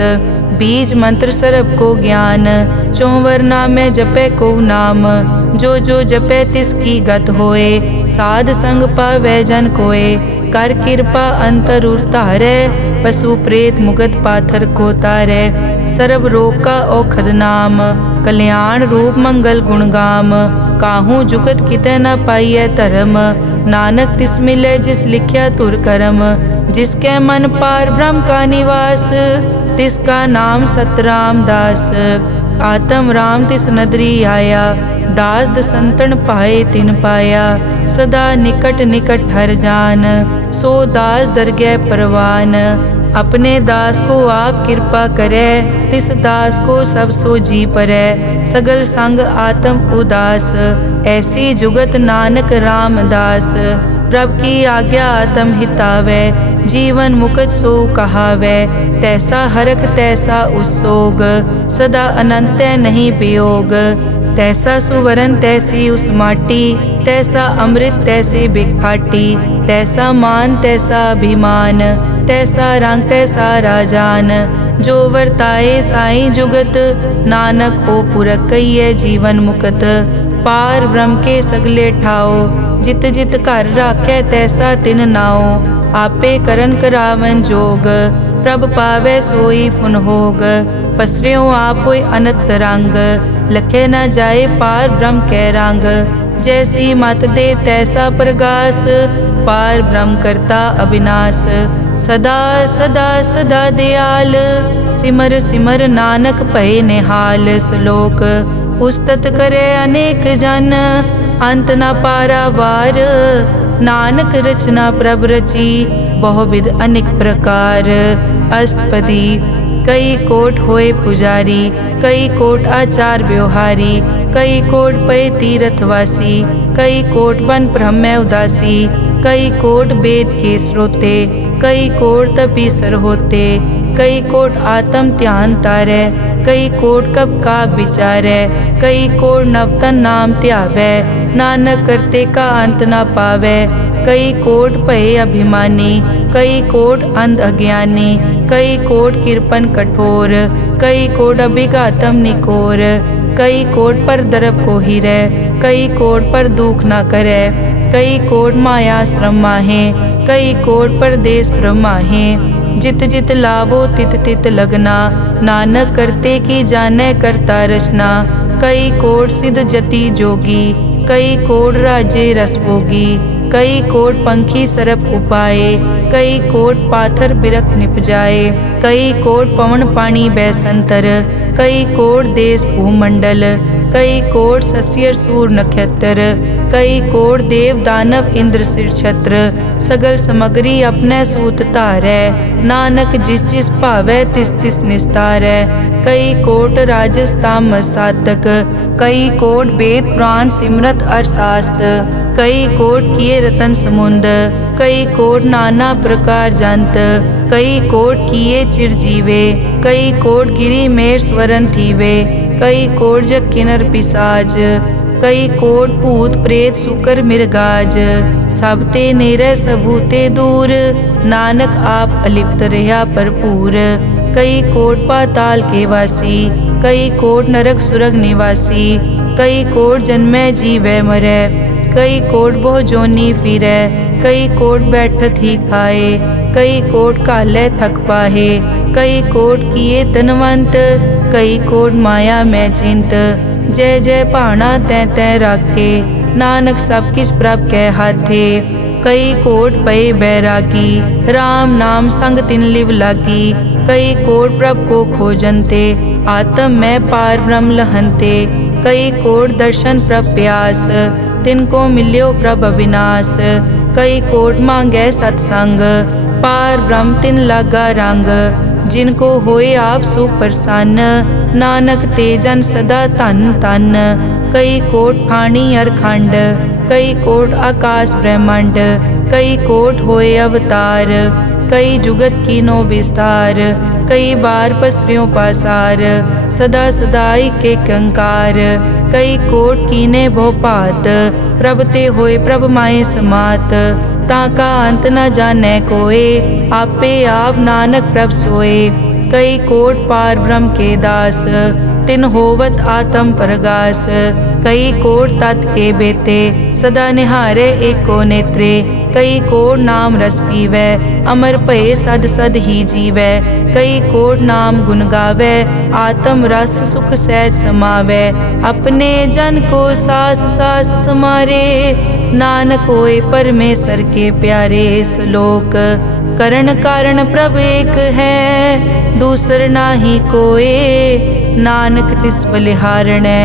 बीज मंत्र सरब को ज्ञान, चौवर नामे जपे को नाम। जो जो जपे तिसकी गत होए, साध संग पावै जन कोए। कर कृपा अंतर उतारै, पशु प्रेत मुगत पाथर को तारै। सर्व रोग का औखद नाम, कल्याण रूप मंगल गुणगाम। काहू जुगत कितै न पाइयै धर्म, नानक तिस मिलै जिस लिख्या तुर करम। जिसके मन पार ब्रह्म का निवास, तिसका नाम सतराम दास। आत्म राम तिस नदरी आया, दास दसंतन पाए तिन पाया। सदा निकट निकट हर जान, सो दास दरगह परवान। अपने दास को आप कृपा करे, तिस दास को सब सो जी परै। सगल संग आत्म उदास, ऐसी जुगत नानक रामदास। प्रभ की आज्ञा आत्म हितावै, जीवन मुकत सो कहावै। तैसा हरख तैसा उसोग, सदा अनंत तै नहीं वियोग। तैसा सुवरन तैसी उस माटी, तैसा अमृत तैसी बिखाटी। तैसा मान तैसा अभिमान, तैसा रंग तैसा राजान। जो वर्ताए साई जुगत, नानक ओ पुरख कहिए जीवन मुकत। पार ब्रह्म के सगले ठाओ, जित जित घर राखै तैसा तिन नाओ। आपे करन करावन जोग, प्रभ पावै सोई फुन होग। पसरियों आप होय अनंत रंग, लखे न जाए पार ब्रह्म कै रंग। जैसी मत दे तैसा प्रगास, पार ब्रह्म करता अविनाश। सदा सदा सदा दयाल, सिमर सिमर नानक भय निहाल। श्लोक उस्तत करे अनेक जन, अंत न पारावार। नानक रचना प्रभ रची, बहुविध अनेक प्रकार। अष्टपदी कई कोट होए पुजारी, कई कोट आचार व्यवहारी। कई कोट पय तीर्थवासी, कई कोट बन ब्रह्म उदासी। कई कोट वेद के स्रोते, कई कोट तपीसर होते। कई कोट आत्म ध्यान तारै, कई कोट कब का विचारै। कई कोट नवतन नाम ध्यावै, नानक करते का अंत न पावै। कई कोट भय अभिमानी, कई कोट अंध अज्ञानी। कई कोट कृपन कठोर, कई कोट अभिघातम निकोर। कई कोट पर दरब को हिरै, कई कोट पर दुख न करै। कई कोट माया श्रम माहे, कई कोट परदेश ब्रह्माहे। जित जित लावो तित तित लगना, नानक करते की जाने करता रचना। कई कोट सिद्ध जति जोगी, कई कोट राजे रस भोगी। कई कोट पंखी सरप उपाए, कई कोट पाथर बिरख निपजाए। कई कोट पवन पानी बैसंतर, कई कोट देश भूमंडल। कई कोट सस्यर सूर नक्षत्र, कई कोट देव दानव इंद्र सिर छत्र, सगल समगरी अपने सूत धारै। नानक जिस जिस भावै तिस तिस निस्तारै। कई कोट राजस तामस साधक, कई कोट वेद पुराण सिमरत अरसास्त। कई कोट किए रतन समुंद, कई कोट नाना प्रकार जंत। कई कोट किए चिरजीवे, कई कोट गिरी मेर स्वरन थीवे। कई कोट जग किन्नर पिसाज, कई कोट भूत प्रेत सुकर मिर्गाज। सब ते नेरै सबूते दूर, नानक आप अलिप्त रहा भरपूर। कई कोट पाताल के वासी, कई कोट नरक सुरग निवासी। कई कोट जन्मै जीवै मरै, कई कोट बहु जोनी फिरै। कई कोट बैठत ही खाए, कई कोट कालै थक पाहे। कई कोट किए तनवंत, कई कोट माया मैं चिंत। जय जय भाना तै तै राखे, नानक सब किछ प्रभ कै हाथे। कई कोट पए बैरागी, राम नाम संग तिन लिव लागी। कई कोट प्रभ को खोजनते, आत्म में पार ब्रह्म लहनते। कई कोट दर्शन प्रभ प्यास, तिनको मिल्यो प्रभ अविनाश। कई कोट मांगै सत्संग, पार ब्रह्म तिन लागा रंग। जिनको होए आप सुप्रसन्न, नानक ते जन सदा धन धन। कई कोट ठाणी अरखंड, कई कोट आकाश ब्रह्मांड। कई कोट होए अवतार, कई जुगत कीनो विस्तार। कई बार पसर्यों पासार, सदा सदाई के कंकार। कई कोट कीने भो भात, प्रभ ते होए प्रभ माए समात। ताका अंत न जाने कोए, आपे आप नानक प्रभ सोए। कई कोट पार ब्रह्म के दास, तिन होवत आत्म परगास। कई कोट तत् के बेते, सदा निहारे एको नेत्रे। कई कोट नाम रस पीवै, अमर भये सद सद ही जीवै। कई कोट नाम गुण गावै, आत्म रस सुख सहज समावै। अपने जन को सास सास समारे, नानक होए परमेश्वर के प्यारे। श्लोक करण कारण प्रभ एक है, दूसर नाही कोए। नानक तिस बलिहारणै,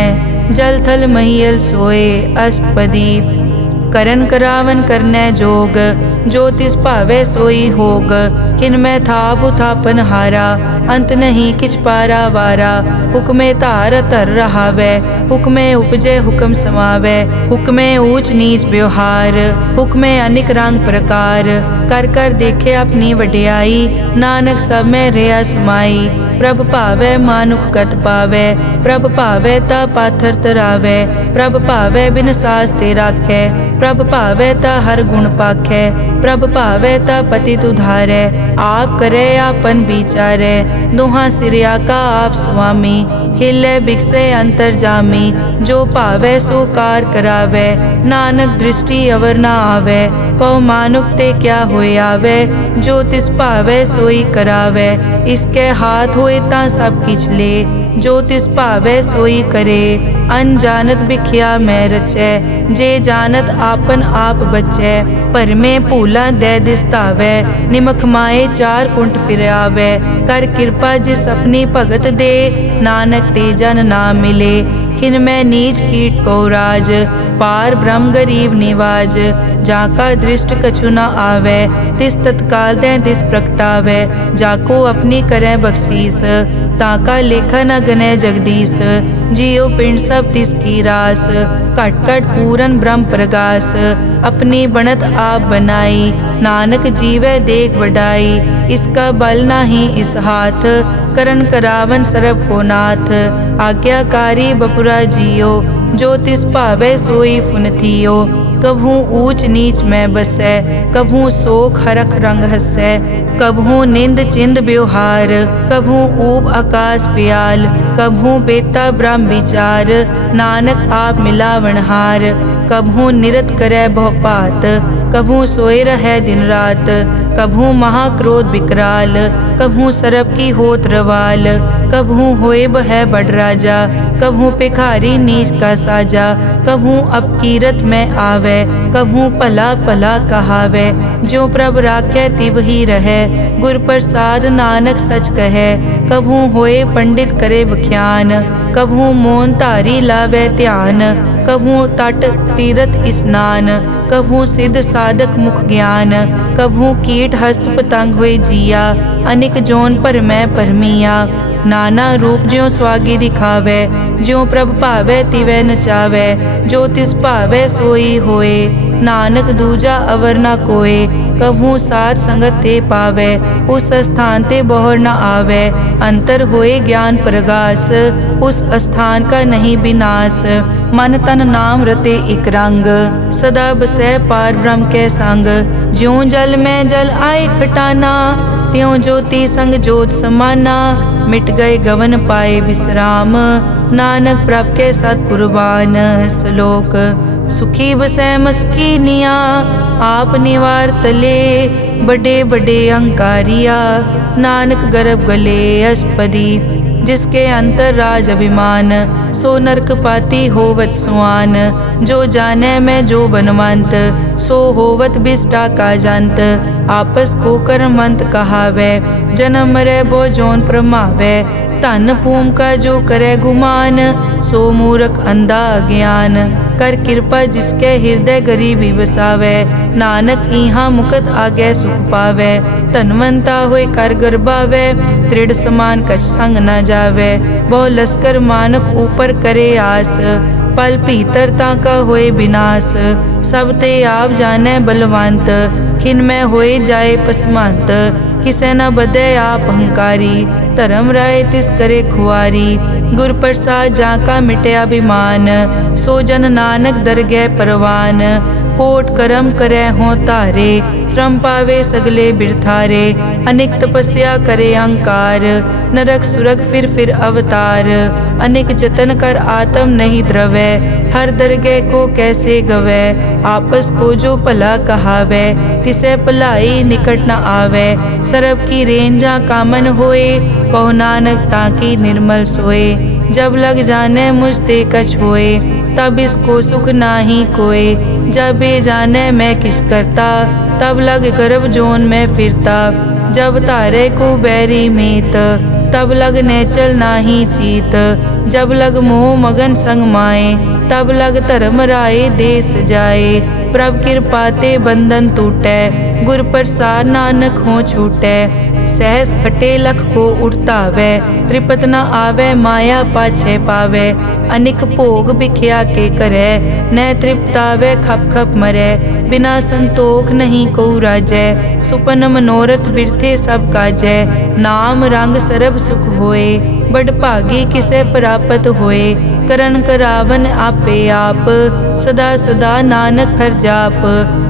जल थल महियल सोए। अष्टपदी करन करावन करनै जोग, जो तिस भावै सोई होग। किन में थाप उथापन हारा, अंत नहीं किछ पारा वारा। हुक्मे धार धर रहावै, हुक्मे उपजै हुक्म समावै। हुक्मे ऊंच नीच व्यवहार, हुक्मे अनिक रंग प्रकार। कर कर देखे अपनी वड्याई, नानक सब में रहा समाई। प्रभ भावै मानुख गत पावै, प्रभ भावै ता पाथर तरावै। प्रभ भावै बिन सास ते राखै, प्रभ भावै ता हर गुण पाखै। प्रभ भावै ता पतित उधारै, आप करे आपन विचारै। दोहां सिरिया का आप स्वामी, खिलै बिकसै अंतर जामी। जो भावै सो कार करावै, नानक दृष्टि अवर ना आवै। कहो मानुक ते क्या होए आवे, जो तिस भावै सोई करावै। इसके हाथ होए तां सब किछ ले, जो तिस भावै सोई करे। अनजानत बिख्या मैं रचै, जे जानत आपन आप बचै। भरमे भूला दै दिसतावै, निमख माए चार कुंट फिर आवै। कर कृपा जिस अपनी भगत दे, नानक ते जन ना मिले। खिन मैं नीच कीट को राज, पार ब्रह्म गरीब निवाज। जाका दृष्ट कछु न आवे, तिस तत्काल दें तिस प्रगटावे। जाको अपनी करें बख्शीस, ताका लेखा न गने जगदीश। जियो पिंड सब तिस की रास, घट घट पूरन ब्रह्म प्रगास। अपनी बनत आप बनाई, नानक जीवै देख बढ़ाई। इसका बल नाही इस हाथ, करन करावन सरब को नाथ। आज्ञाकारी बपुरा जियो, जो तिस भावै सोई फुन थियो। कभू ऊंच नीच में बसै, कभू शोक हरख रंग हसै। कभू निंद चिंद व्यवहार, कभू ऊब आकाश प्याल। कभू बेता ब्रह्म विचार, नानक आप मिलावनहार। कभू निरत करे बहु पात, कभू सोए रहे दिन रात। कभू महाक्रोध विकराल, कभू सरब की होत रवाल। कभू होए बह बड़ राजा, कभू भिखारी नीच का साजा। कभू अपकीरत में आवे, कभू भला भला कहावे। जो प्रभ राखै तिव ही रहे, गुर प्रसाद नानक सच कहे। कभू होए पंडित करे बख्यान, कभू मौन धारी लावे ध्यान। कभू तट तीरथ स्नान, कभू सिद्ध साधक मुख ज्ञान, कभू कीट हस्त पतंग हुए जिया, अनिक जोन पर मैं परमिया। नाना रूप ज्यों स्वागी दिखावे, ज्यों प्रभ भावे तिवै नचावे, जो तिस भावे सोई होए, नानक दूजा अवर न कोय। कभू साथ संगत ते पावे, उस स्थान ते बोहर न आवे, अंतर होए ज्ञान प्रगास, उस स्थान का नहीं विनाश। मन तन नाम रते एक रंग, सदा बसै पार ब्रह्म के संग, ज्यों जल में जल आए खटाना, त्यों ज्योति संग जोत समाना, मिट गए गवन पाए विश्राम, नानक प्रभ के सतकुर्बान। श्लोक सुखी बसै मस्कीनिया, आप निवार तले, बड़े बड़े अंकारिया, नानक गर्भ गले अष्टपदी, जिसके अंतर राज अभिमान, सो नरक पाती होवत सुआन, जो जाने में जो बनवंत, सो होवत बिष्टा का जंत, आपस को कर्मंत कहावे, जन्म मरे बो जोन प्रमावे, धन भूम का जो करे गुमान, सो मूर्ख अंधा ज्ञान, कर कृपा जिसके हृदय गरीबी बसावे, नानक इहाँ मुकत आगे सुख पावे, धनवंता होए कर गर्भावे, दृढ़ समान कछ संग न जावे, बहु लश्कर मानक ऊपर करे आस, पल भीतर ताका होए विनाश, सब ते आप जाने बलवंत, खिन में होए जाए पसमंत, किसे न बदे आप अहंकारी, धर्म राय तिस करे खुआरी, गुर प्रसाद जाका मिटे अभिमान, सो जन नानक दरगह परवान, कोट करम करे हों तारे, श्रम पावे सगले बिरथारे, अनेक तपस्या करे अहंकार, नरक सुरग फिर अवतार, अनेक जतन कर आत्म नहीं द्रवे, हर दरगह को कैसे गवे, आपस को जो भला कहावे, तिसे भलाई निकट न आवे, सरब की रेंजा कामन होए, कहो नानक ताकी निर्मल सोए, जब लग जाने मुझ ते कछ होए, तब इसको सुख नाही कोय, जब ये जाने मैं किस करता, तब लग गर्भ जोन में फिरता, जब तारे को बैरी मीत, तब लग नेचल नाही चीत, जब लग मोह मगन संग माए, तब लग धर्म राय देश जाए, प्रभ कृपा ते बंधन टूटे, गुर प्रसाद नानक हो छूटे, सहस खटे लख को उठतावे, त्रिपत न आवे माया पाछे पावे, अनिक भोग बिख्या के करे, न तृप्तावे खप खप मरे, बिना संतोख नहीं को राजै, सुपन मनोरथ बिरथे सब काजै, नाम रंग सरब सुख होए, बड़ भागी किसे प्राप्त होए, करन करावन आपे आप, सदा सदा नानक हर जाप,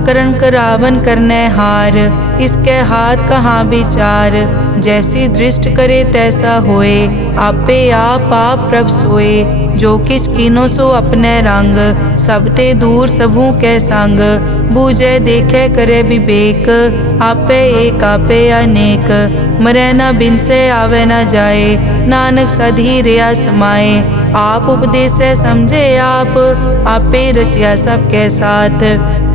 करन करावन करने हार, इसके हाथ कहाँ विचार, जैसी दृष्ट करे तैसा होए, आपे आप प्रभ सोए, जो किछ कीनो सो अपने रंग, सब ते दूर सबू के संग, बूझे देखे करे विवेक, आपे एक आपे अनेक, मरे न बिन से आवे न जाए, नानक सधी रिया समाए, आप उपदेश समझे आप, आपे रचिया सबके साथ,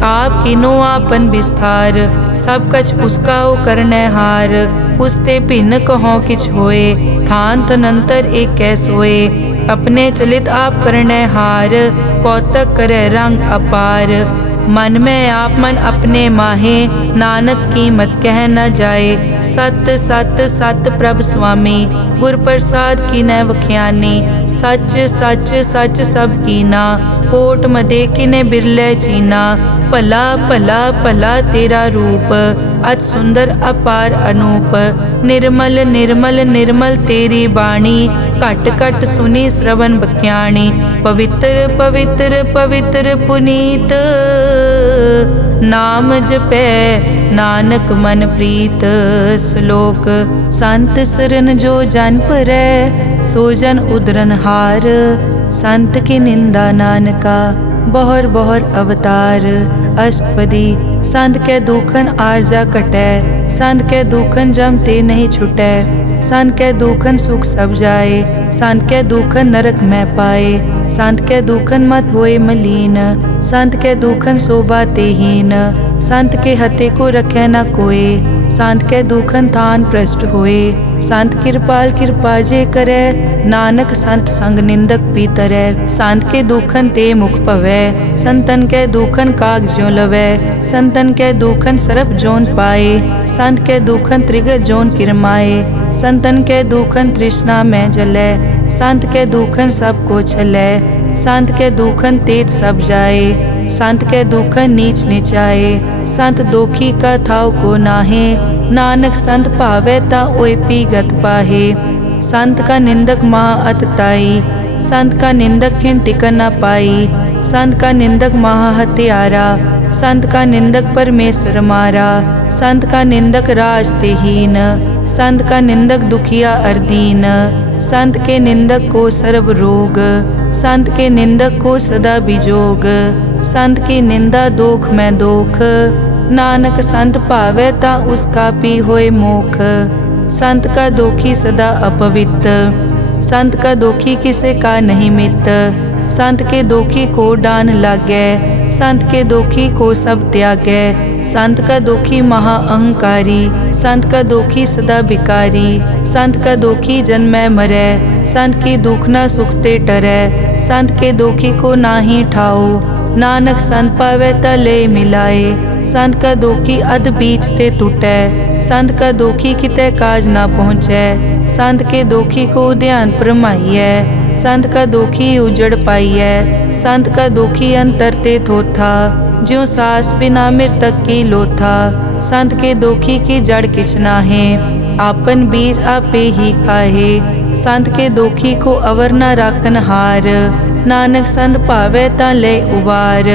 आप किनो आपन विस्तार, सब कछ उसका ओ करने हार, उसते भिन्न कहो किछ होए, थान तनंतर एक कैस होए, अपने चलित आप करने हार, कौतक करे रंग अपार, मन में आप मन अपने माहे, नानक कीमत कह न जाए, सत सत सत प्रभ स्वामी, गुर प्रसाद की न वख्यानी, सच सच सच सब कीना, कोट मदे किने बिरले चीना, भला भला भला तेरा रूप, अति सुंदर अपार अनूप, निर्मल निर्मल निर्मल तेरी बाणी, घट घट सुनी श्रवण बख्याणी, पवित्र पवित्र पवित्र पुनीत, नाम जपै नानक मन प्रीत। श्लोक संत सरन जो जन परै, सो जन उदरन हार, संत की निंदा नानका, बहर बहर अवतार। अष्टपदी संत के दुखन आरजा कटै, संत के दुखन जम ते नहीं छुटै, संत के दुखन सुख सब जाए, संत के दुखन नरक में पाए, संत के दुखन मत होए मलीन, संत के दुखन शोभा ते हीन, संत के हते को रखे न कोय, संत कै दुखन थान प्रष्ट होए। संत कृपाल कृपा जे करे, नानक संत संग निंदक पीतरै। संत के दुखन ते मुख भवै, संतन कै दुखन काग ज्यों लवै। संतन कै दुखन सरप जोन पाए, संत कै दुखन त्रिगत जोन किरमाए। संतन कै दुखन तृष्णा में जलै, संत कै दुखन सब को छलै। संत कै दुखन तेज सब जाए, संत कै दुखन नीच नीचाए। संत दोखी का थाव को नाहे, नानक संत भावै ता ओय पीगत पाहे। संत का निंदक महा अतताई, संत का निंदक खिन टिकन न पाई। संत का निंदक महा हत्यारा, संत का निंदक परमेश्वर मारा। संत का निंदक राज ते हीन, संत का निंदक दुखिया अरदीन। संत के निंदक को सर्व रोग, संत के निंदक को सदा बिजोग। संत की निंदा दोख में दोख, नानक संत भावै ता उसका पी होए मोख। संत का दोखी सदा अपवित्र, संत का दोखी किसे का नहीं मित। संत के दोखी को डान लागै, संत के दोखी को सब त्यागै। संत का दोखी महा अहंकारी, संत का दोखी सदा बिकारी। संत का दोखी जन्मै मरै, संत की दुख न सुख ते टरै। संत के दोखी को नाही ठाओ, नानक संत पावै ता ले मिलाए। संत का दोखी अध बीच ते टूटै, संत का दोखी कितै काज ना पहुँचै। संत के दोखी को ध्यान परमाइयै, संत का दोखी उजड़ पाइयै। संत का दोखी अंतर ते थोथा, ज्यों सास बिना मृतक की लोथा। संत के दोखी की जड़ किछ नाहे, आपन बीज आपे ही खाहे। संत के दोखी को अवर न राखन हार, नानक संत भावै ता ले उबार।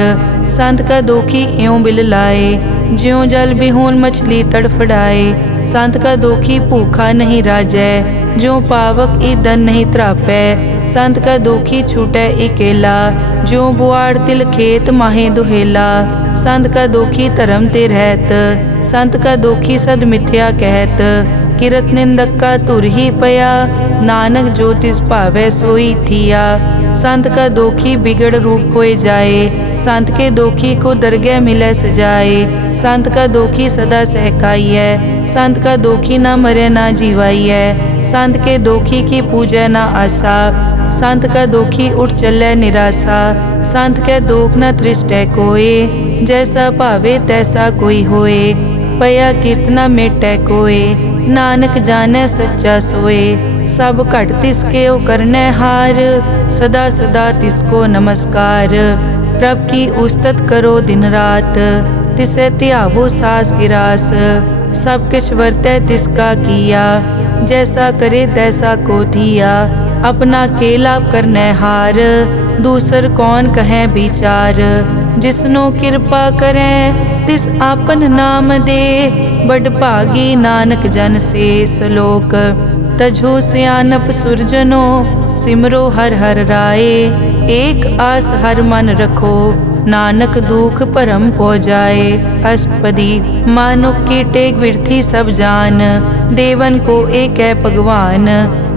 संत का दोखी इयों बिल लाए, ज्यों जल बिहून मछली तड़फड़ाए। संत का दोखी भूखा नहीं राजै, ज्यों पावक ईंधन नहीं त्रापै। संत का दोखी छूटै इकेला, ज्यों बुआड़ तिल खेत माहे दुहेला। संत का दोखी धर्म ते रहत, संत का दोखी सद मिथ्या कहत। किरत निंदक का तुर ही पया, नानक जो तिस भावै सोई थिया। संत का दोखी बिगड़ रूप होए जाए, संत के दोखी को दरगह मिलै सजाए। संत का दोखी सदा सहकाइयै, संत का दोखी ना मरै ना जीवाइयै। संत के दोखी की पूजै ना आसा, संत का दोखी उठ चलै निराशा। संत के दोख न तृष्टै कोय, जैसा भावे तैसा कोई होए। पया कीर्तना मेटै कोय, नानक जानै सच्चा सोए। सब घट तिसके ओ करनै हार, सदा सदा तिसको नमस्कार। प्रभ की उस्तत करो दिन रात, तिसे त्यावो सास गिरास। सब किछ वर्तै तिसका किया, जैसा करे तैसा को थिया। अपना केला करनै हार, दूसर कौन कहे विचार। जिसनो कृपा करै तिस आपन नाम दे, बड़ भागी नानक जन से सलोक। तजो सियानप सुरजनो, सिमरो हर हर राए। एक आस हर मन रखो, नानक दुख भरम पौ जाए। अष्टपदी मानुक की टेक बिरथी सब जान, देवन को एक है भगवान।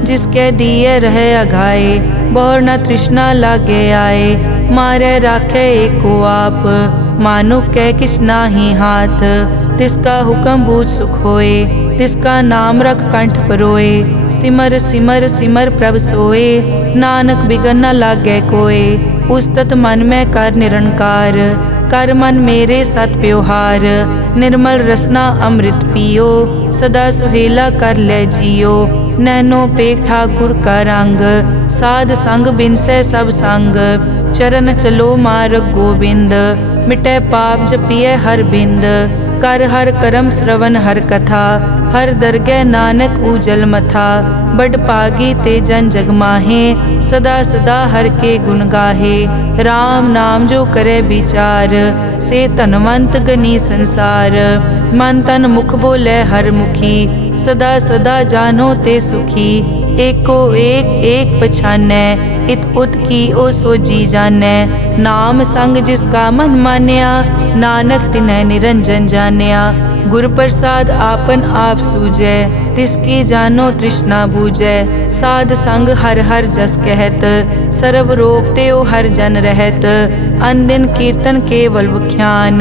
जिसके दिए रहे अघाए, बहुर न तृष्णा लागे आए। मारे राखे एको आप, मानुक कै किछ नाही हाथ। तिसका हुक्म बूझ सुख होए, तिसका नाम रख कंठ परोए। सिमर सिमर सिमर प्रभ सोए, नानक बिगन न लागै कोय। उस्तत मन में कर निरंकार, कर मन मेरे सत व्यवहार। निर्मल रसना अमृत पियो, सदा सुहेला कर ले जियो। नैनो पेख ठाकुर का रंग, साध संग बिनसै सब संग। चरण चलो मार्ग गोबिंद, मिटै पाप जपिए हर बिंद। कर हर करम श्रवण हर कथा, हर दरगह नानक उजल मथा। बड़ पागी ते जन जग माहे, सदा सदा हर के गुण गाहे। राम नाम जो करे विचार, से धनवंत गनी संसार। मन तन मुख बोले हर मुखी, सदा सदा जानो ते सुखी। एको एक एक पछानै, इत उत की ओ सोजी जानै। नाम संग जिसका मन मान्या, नानक तिनै निरंजन जान्या। गुर प्रसाद आपन आप सूझै, तिसकी जानो तृष्णा बूझै। साध संग हर हर जस कहत, सर्व रोग त्यो हर जन रहत। अनदिन कीर्तन केवल बख्यान,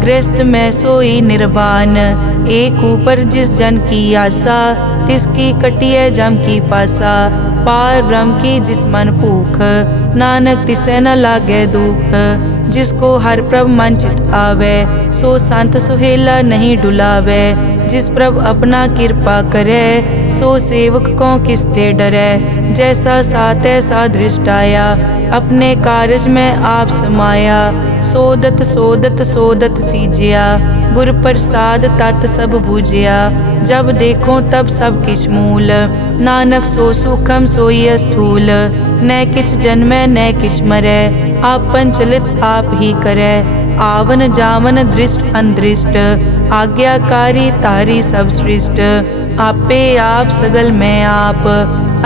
गृहस्थ में सोई निर्वाण। एक ऊपर जिस जन की आशा, तिसकी कटिय जम की फासा। पार ब्रह्म की जिस मन भूख, नानक तिसै न लागे दुख। जिसको हर प्रभ मन चित आवे, सो संत सुहेला नहीं डुलावे। जिस प्रभ अपना कृपा करे, सो सेवक को किसते डरे। जैसा सात ऐसा दृष्ट आया, अपने कारज में आप समाया। सोदत सोदत सोदत सीजिया, गुर प्रसाद तत् सब बूझिया। जब देखो तब सब किछ मूल, नानक सो सूखम सोई स्थूल। न किछ जन्मै न किछ मरै, आपन चलित आप ही करै। आवन जावन दृष्ट अनदृष्ट, आज्ञाकारी तारी सब सृष्ट। आपे आप सगल में आप,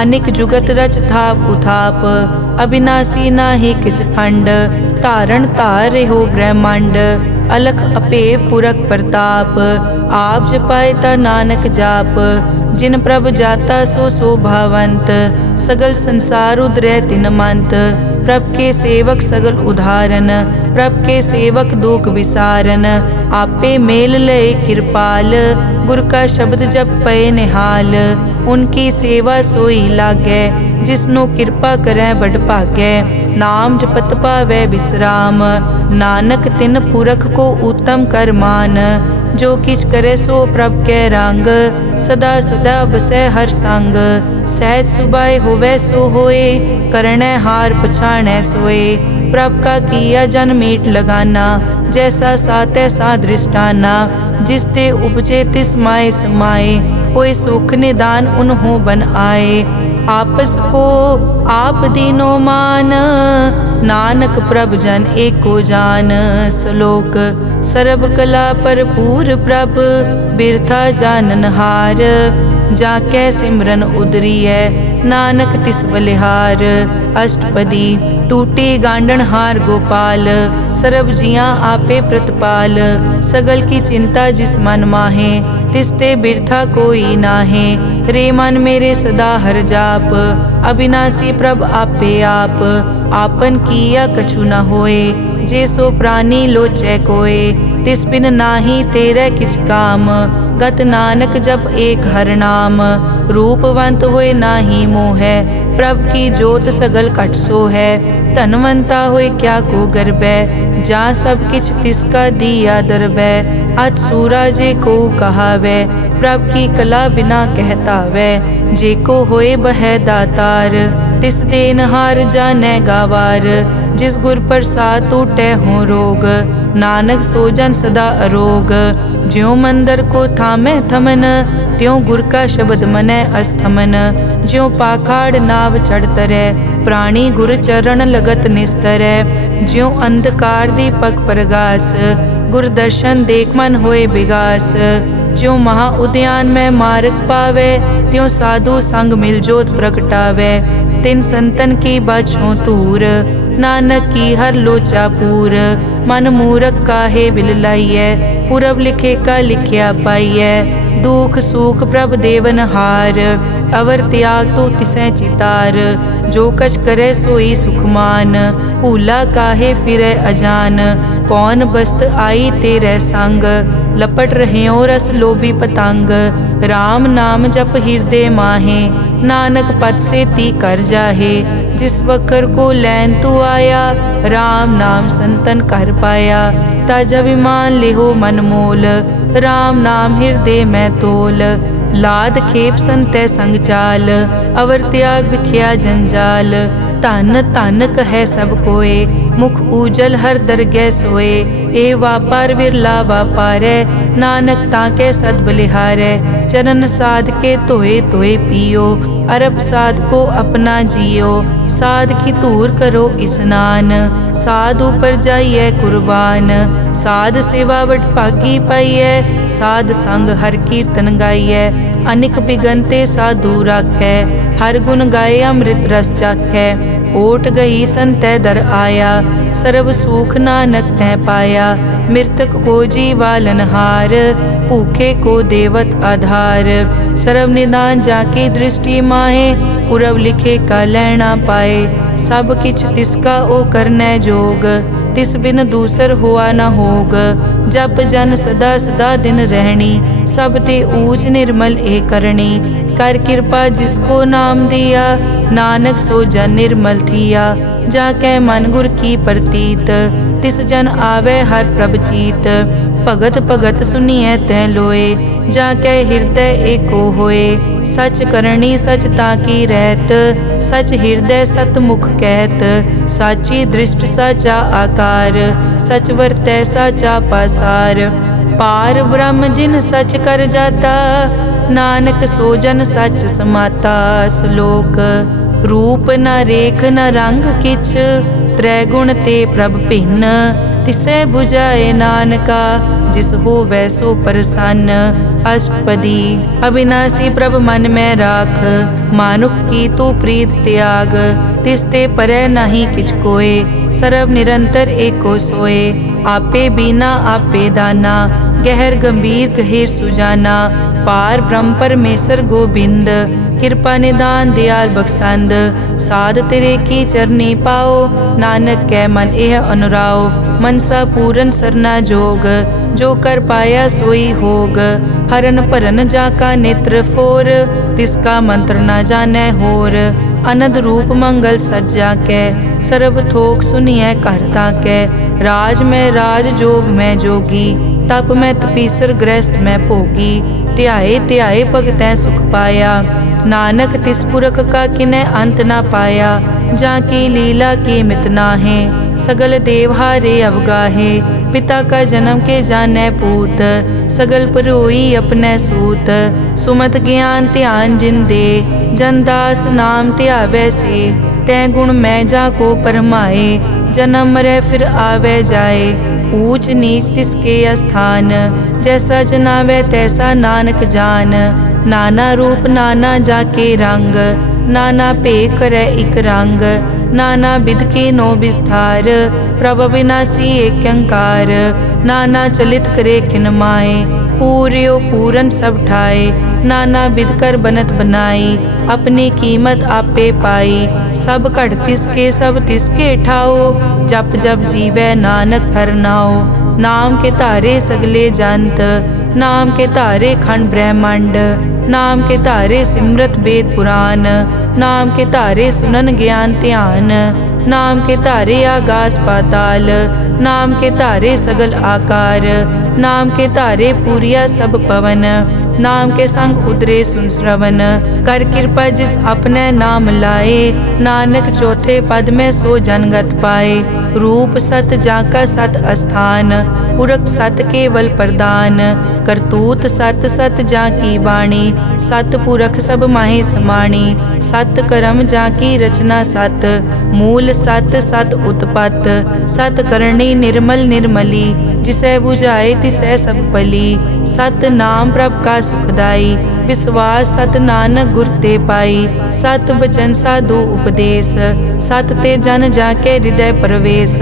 अनिक जुगत रच थाप उथाप। अविनाशी नाहि किछ खंड, तारण तार रहो ब्रह्मांड। अलख अपेव पुरख प्रताप, आप जपाए ता नानक जाप। जिन प्रभ जाता सो शोभावंत, सगल संसार उदरै तिन मंत। प्रभ के सेवक सगल उदाहरण, प्रभ के सेवक दुख विसारन। आपे मेल लय कृपाल, गुर का शब्द जप पए निहाल। उनकी सेवा सोई लागै, जिसनो कृपा करै बड़ भागै। नाम जपत पावै विश्राम, नानक तिन पुरख को उत्तम कर मान। जो किछ करे सो प्रभ कै रंग, सदा सदा बसै हर संग। सहज सुभाए होवै सो होए, करणै हार पछाणै सोए। प्रभ का किया जन मीट लगाना, जैसा सातै सा दृष्टाना। जिस ते उपजे तिस माए समाए, होए सुख निदान उन्हों बन आए। आपस को आप दीनो मान, नानक प्रभ जन एको जान। श्लोक सर्ब कला भरपूर प्रभ, बिरथा जानन हार। जाकै सिमरन उदरियै, नानक तिस बलिहार। अष्टपदी टूटी गांडन हार गोपाल, सर्ब जियां आपे प्रतिपाल। सगल की चिंता जिस मन माहे, तिसते बिरथा कोई नाहे। रे मन मेरे सदा हर जाप, अविनाशी प्रभ आपे आप। आपन किया कछु न होए, जे सो प्राणी लोचै कोय। तिस बिन नाही तेरे किछ काम, गत नानक जप एक हर नाम। रूपवंत होए नाही मोहै, प्रभ की जोत सगल कट सो है। धनवंता होए क्या को गर्बै, जा सब किछ तिसका दिया दरबै। अत सूरा जे को कहावै, प्रभ की कला बिना कहतावै। जे को होए बह दातार, तिस देनहार जानै गावार। जिस गुर प्रसाद टूटै हो रोग, नानक सो जन सदा अरोग। ज्यों मंदिर को थामै थमन, त्यों गुर का शब्द मनै अस्थमन। ज्यों पाखाड़ नाव चढ़ तरै, प्राणी गुर चरण लगत निस्तरै। ज्यों अंधकार दीपक प्रगास, गुर दर्शन देख मन होए विगास। ज्यों महा उद्यान में मार्ग पावे, त्यों साधु संग मिल जोत प्रगटावे। तिन संतन की बछों तूर, नानक की हर लोचा पूर। मन मूरख काहे बिल लाइयै, पुरब लिखे का लिखिया पाइयै। दुख सुख प्रभ देवन हार, अवर त्याग तो तिसै चितार। जो कछ करे सोई सुखमान, भूला काहे फिरै अजान। कौन बस्त आई तेरे संग, लपट रहे रस लोभी पतंग। राम नाम जप हृदय माहे, नानक पद से ती कर जाहे। जिस वकर को लैन तू आया, राम नाम संतन कर पाया। ताज अभिमान लेहो मन मोल, राम नाम हृदय में तोल। लाद खेप संतै संग चाल, अवर त्याग बिख्या जंजाल। धन धन कहे सब कोय, मुख उजल हर दरगह सोए। ए वापार विरला वापारै, नानक ताके सद बलिहारै। चरण साध के धोए धोए पियो, अरब साध को अपना जियो। साध की धूर करो स्नान, साध ऊपर जाइए कुर्बान। साध सेवा वट भागी पाइयै, साध संग हर कीर्तन गाइयै। अनिक बिगनते साधु राखै, हर गुण गाए अमृत रस चाखै। ओट गई संतै दर आया, सर्व सुख नानक तै पाया। मृतक को जीवालनहार, भूखे को देवत आधार। सर्व निदान जाकी दृष्टि माहे, पुरब लिखे का लैना पाए। सब किछ तिसका ओ करनै जोग, तिस बिन दूसर हुआ न होग। जप जन सदा सदा दिन रहनी, सब ते ऊच निर्मल ए करनी। कर कृपा जिसको नाम दिया, नानक सो जन निर्मल थिया। जाकै मन गुर की प्रतीत, तिस जन आवे हर प्रभ चीत। भगत भगत सुनिए तै लोए, जाकै हृदय एको होए। सच करनी सच ताकी रहत, सच हृदय सतमुख कहत। साची दृष्ट साचा आकार, सच वरतै साचा पासार। पार ब्रह्म जिन सच कर जाता, नानक सो जन सच समाता। श्लोक रूप न रेख न रंग किछ, त्रैगुण ते प्रभ भिन्न। तिसै बुझाए नानका, जिस होवै सो प्रसन्न। अष्टपदी अविनाशी प्रभ मन में राख, मानुख की तू प्रीत त्याग। तिस ते परै नहीं किछ कोय, सर्व निरंतर एको सोए। आपे बीना आपे दाना, गहर गंभीर गहीर सुजाना। पार ब्रह्म परमेश्वर गोबिंद, कृपा निदान दयाल बख्शंद। साध तेरे की चरनी पाओ, नानक कै मन एह अनुराओ। मनसा पूरन सरना जोग, जो कर पाया सोई होग। हरन भरन जाका नेत्र फोर, तिसका मंत्र न जानै होर। अनद रूप मंगल सज्जा कै, सर्व थोक सुनिए कर ताकै। राज में राज जोग में जोगी, तप में तपीसर गृहस्थ में भोगी। ध्याए ध्याए भगतै सुख पाया, नानक तिस पुरख का किनै अंत ना पाया। जाकी लीला की मित नाहे, सगल देव हारे अवगाहे। पिता का जन्म के जानै पूत, सगल परोई अपने सूत। सुमत ज्ञान ध्यान जिन दे, जनदास नाम ध्यावै से। तै गुण मैं जाको परमाए, जन्म मरै फिर आवे जाए। ऊच नीच तिसके अस्थान, जैसा जनावे तैसा नानक जान। नाना रूप नाना जाके रंग, नाना भेख करे इक रंग। नाना बिध के नो विस्तार, प्रभ विनाशी एक अंकार। नाना चलित करे किन माए, पूर्यो पूरन सब ठाए। नाना बिध कर बनत बनाई, अपनी कीमत आपे पाई। सब घट तिसके सब तिसके ठाओ, जप जप जीवै नानक हर नाओ। नाम के धारे सगले जंत, नाम के धारे खंड ब्रह्मांड। नाम के धारे सिमरत वेद पुराण, नाम के धारे सुनन ज्ञान ध्यान। नाम के धारे आकाश पाताल, नाम के धारे सगल आकार। नाम के धारे पूरिया सब पवन, नाम के संग उतरे सुन श्रवण। कर कृपा जिस अपने नाम लाए, नानक चौथे पद में सो जनगत पाए। रूप सत जाका सत अस्थान, पुरख सत केवल प्रदान। करतूत सत सत जाकी बाणी, सत पुरख सब माहे समाणी। सत कर्म जाकी रचना सत, मूल सत सत उत्पत। सत करणी निर्मल निर्मली, जिसै बुझाए तिसै सब पली। सत नाम प्रभ का सुखदाई, विश्वास सत नानक गुर ते पाई। सत बचन साधु उपदेश, सत ते जन जाके हृदय प्रवेश।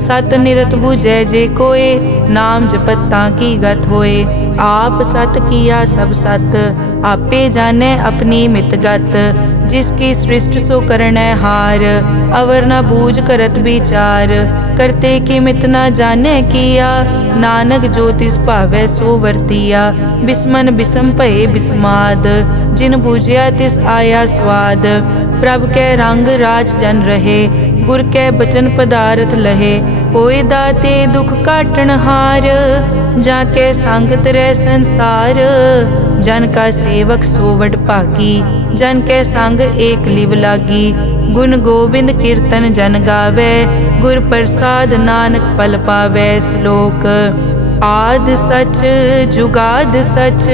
सत निरत बुझै जे कोय, नाम जपत ताकी गत होए। आप सत किया सब सत, आपे जाने अपनी मित गत। जिसकी सृष्टि सो करनै हार, अवर न बूझ करत विचार। करते की मित न जाने किया, नानक जो तिस भावै सो वर्तिया। बिस्मन बिसम भये बिस्माद, जिन बूझिया तिस आया स्वाद। प्रभ कै रंग राज जन रहे, गुर कै बचन पदारथ लहे। होए दाते दुख काटन हार, जाके संगत रह संसार। जन का सेवक सो वड भागी, जन के संग एक लिव लागी। गुण गोबिंद कीर्तन जन गावे, गुर प्रसाद नानक फल पावे। श्लोक आद सच जुगाद सच,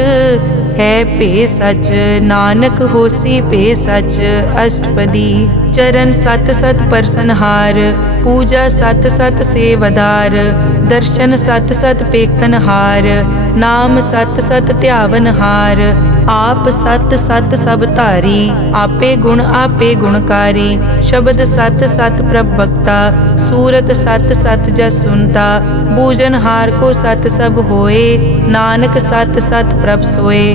है पे सच नानक होसी पे सच। अष्टपदी चरण सत सत परसनहार, पूजा सत सत सेवदार। दर्शन सत सत पेखनहार, नाम सत सत ध्यावनहार। आप सत सत सब धारी, आपे गुणकारी। शब्द सत सत प्रभ भक्ता, सूरत सत सत जस सुनता। बूझन हार को सत सब होए, नानक सत सत प्रभ सोए।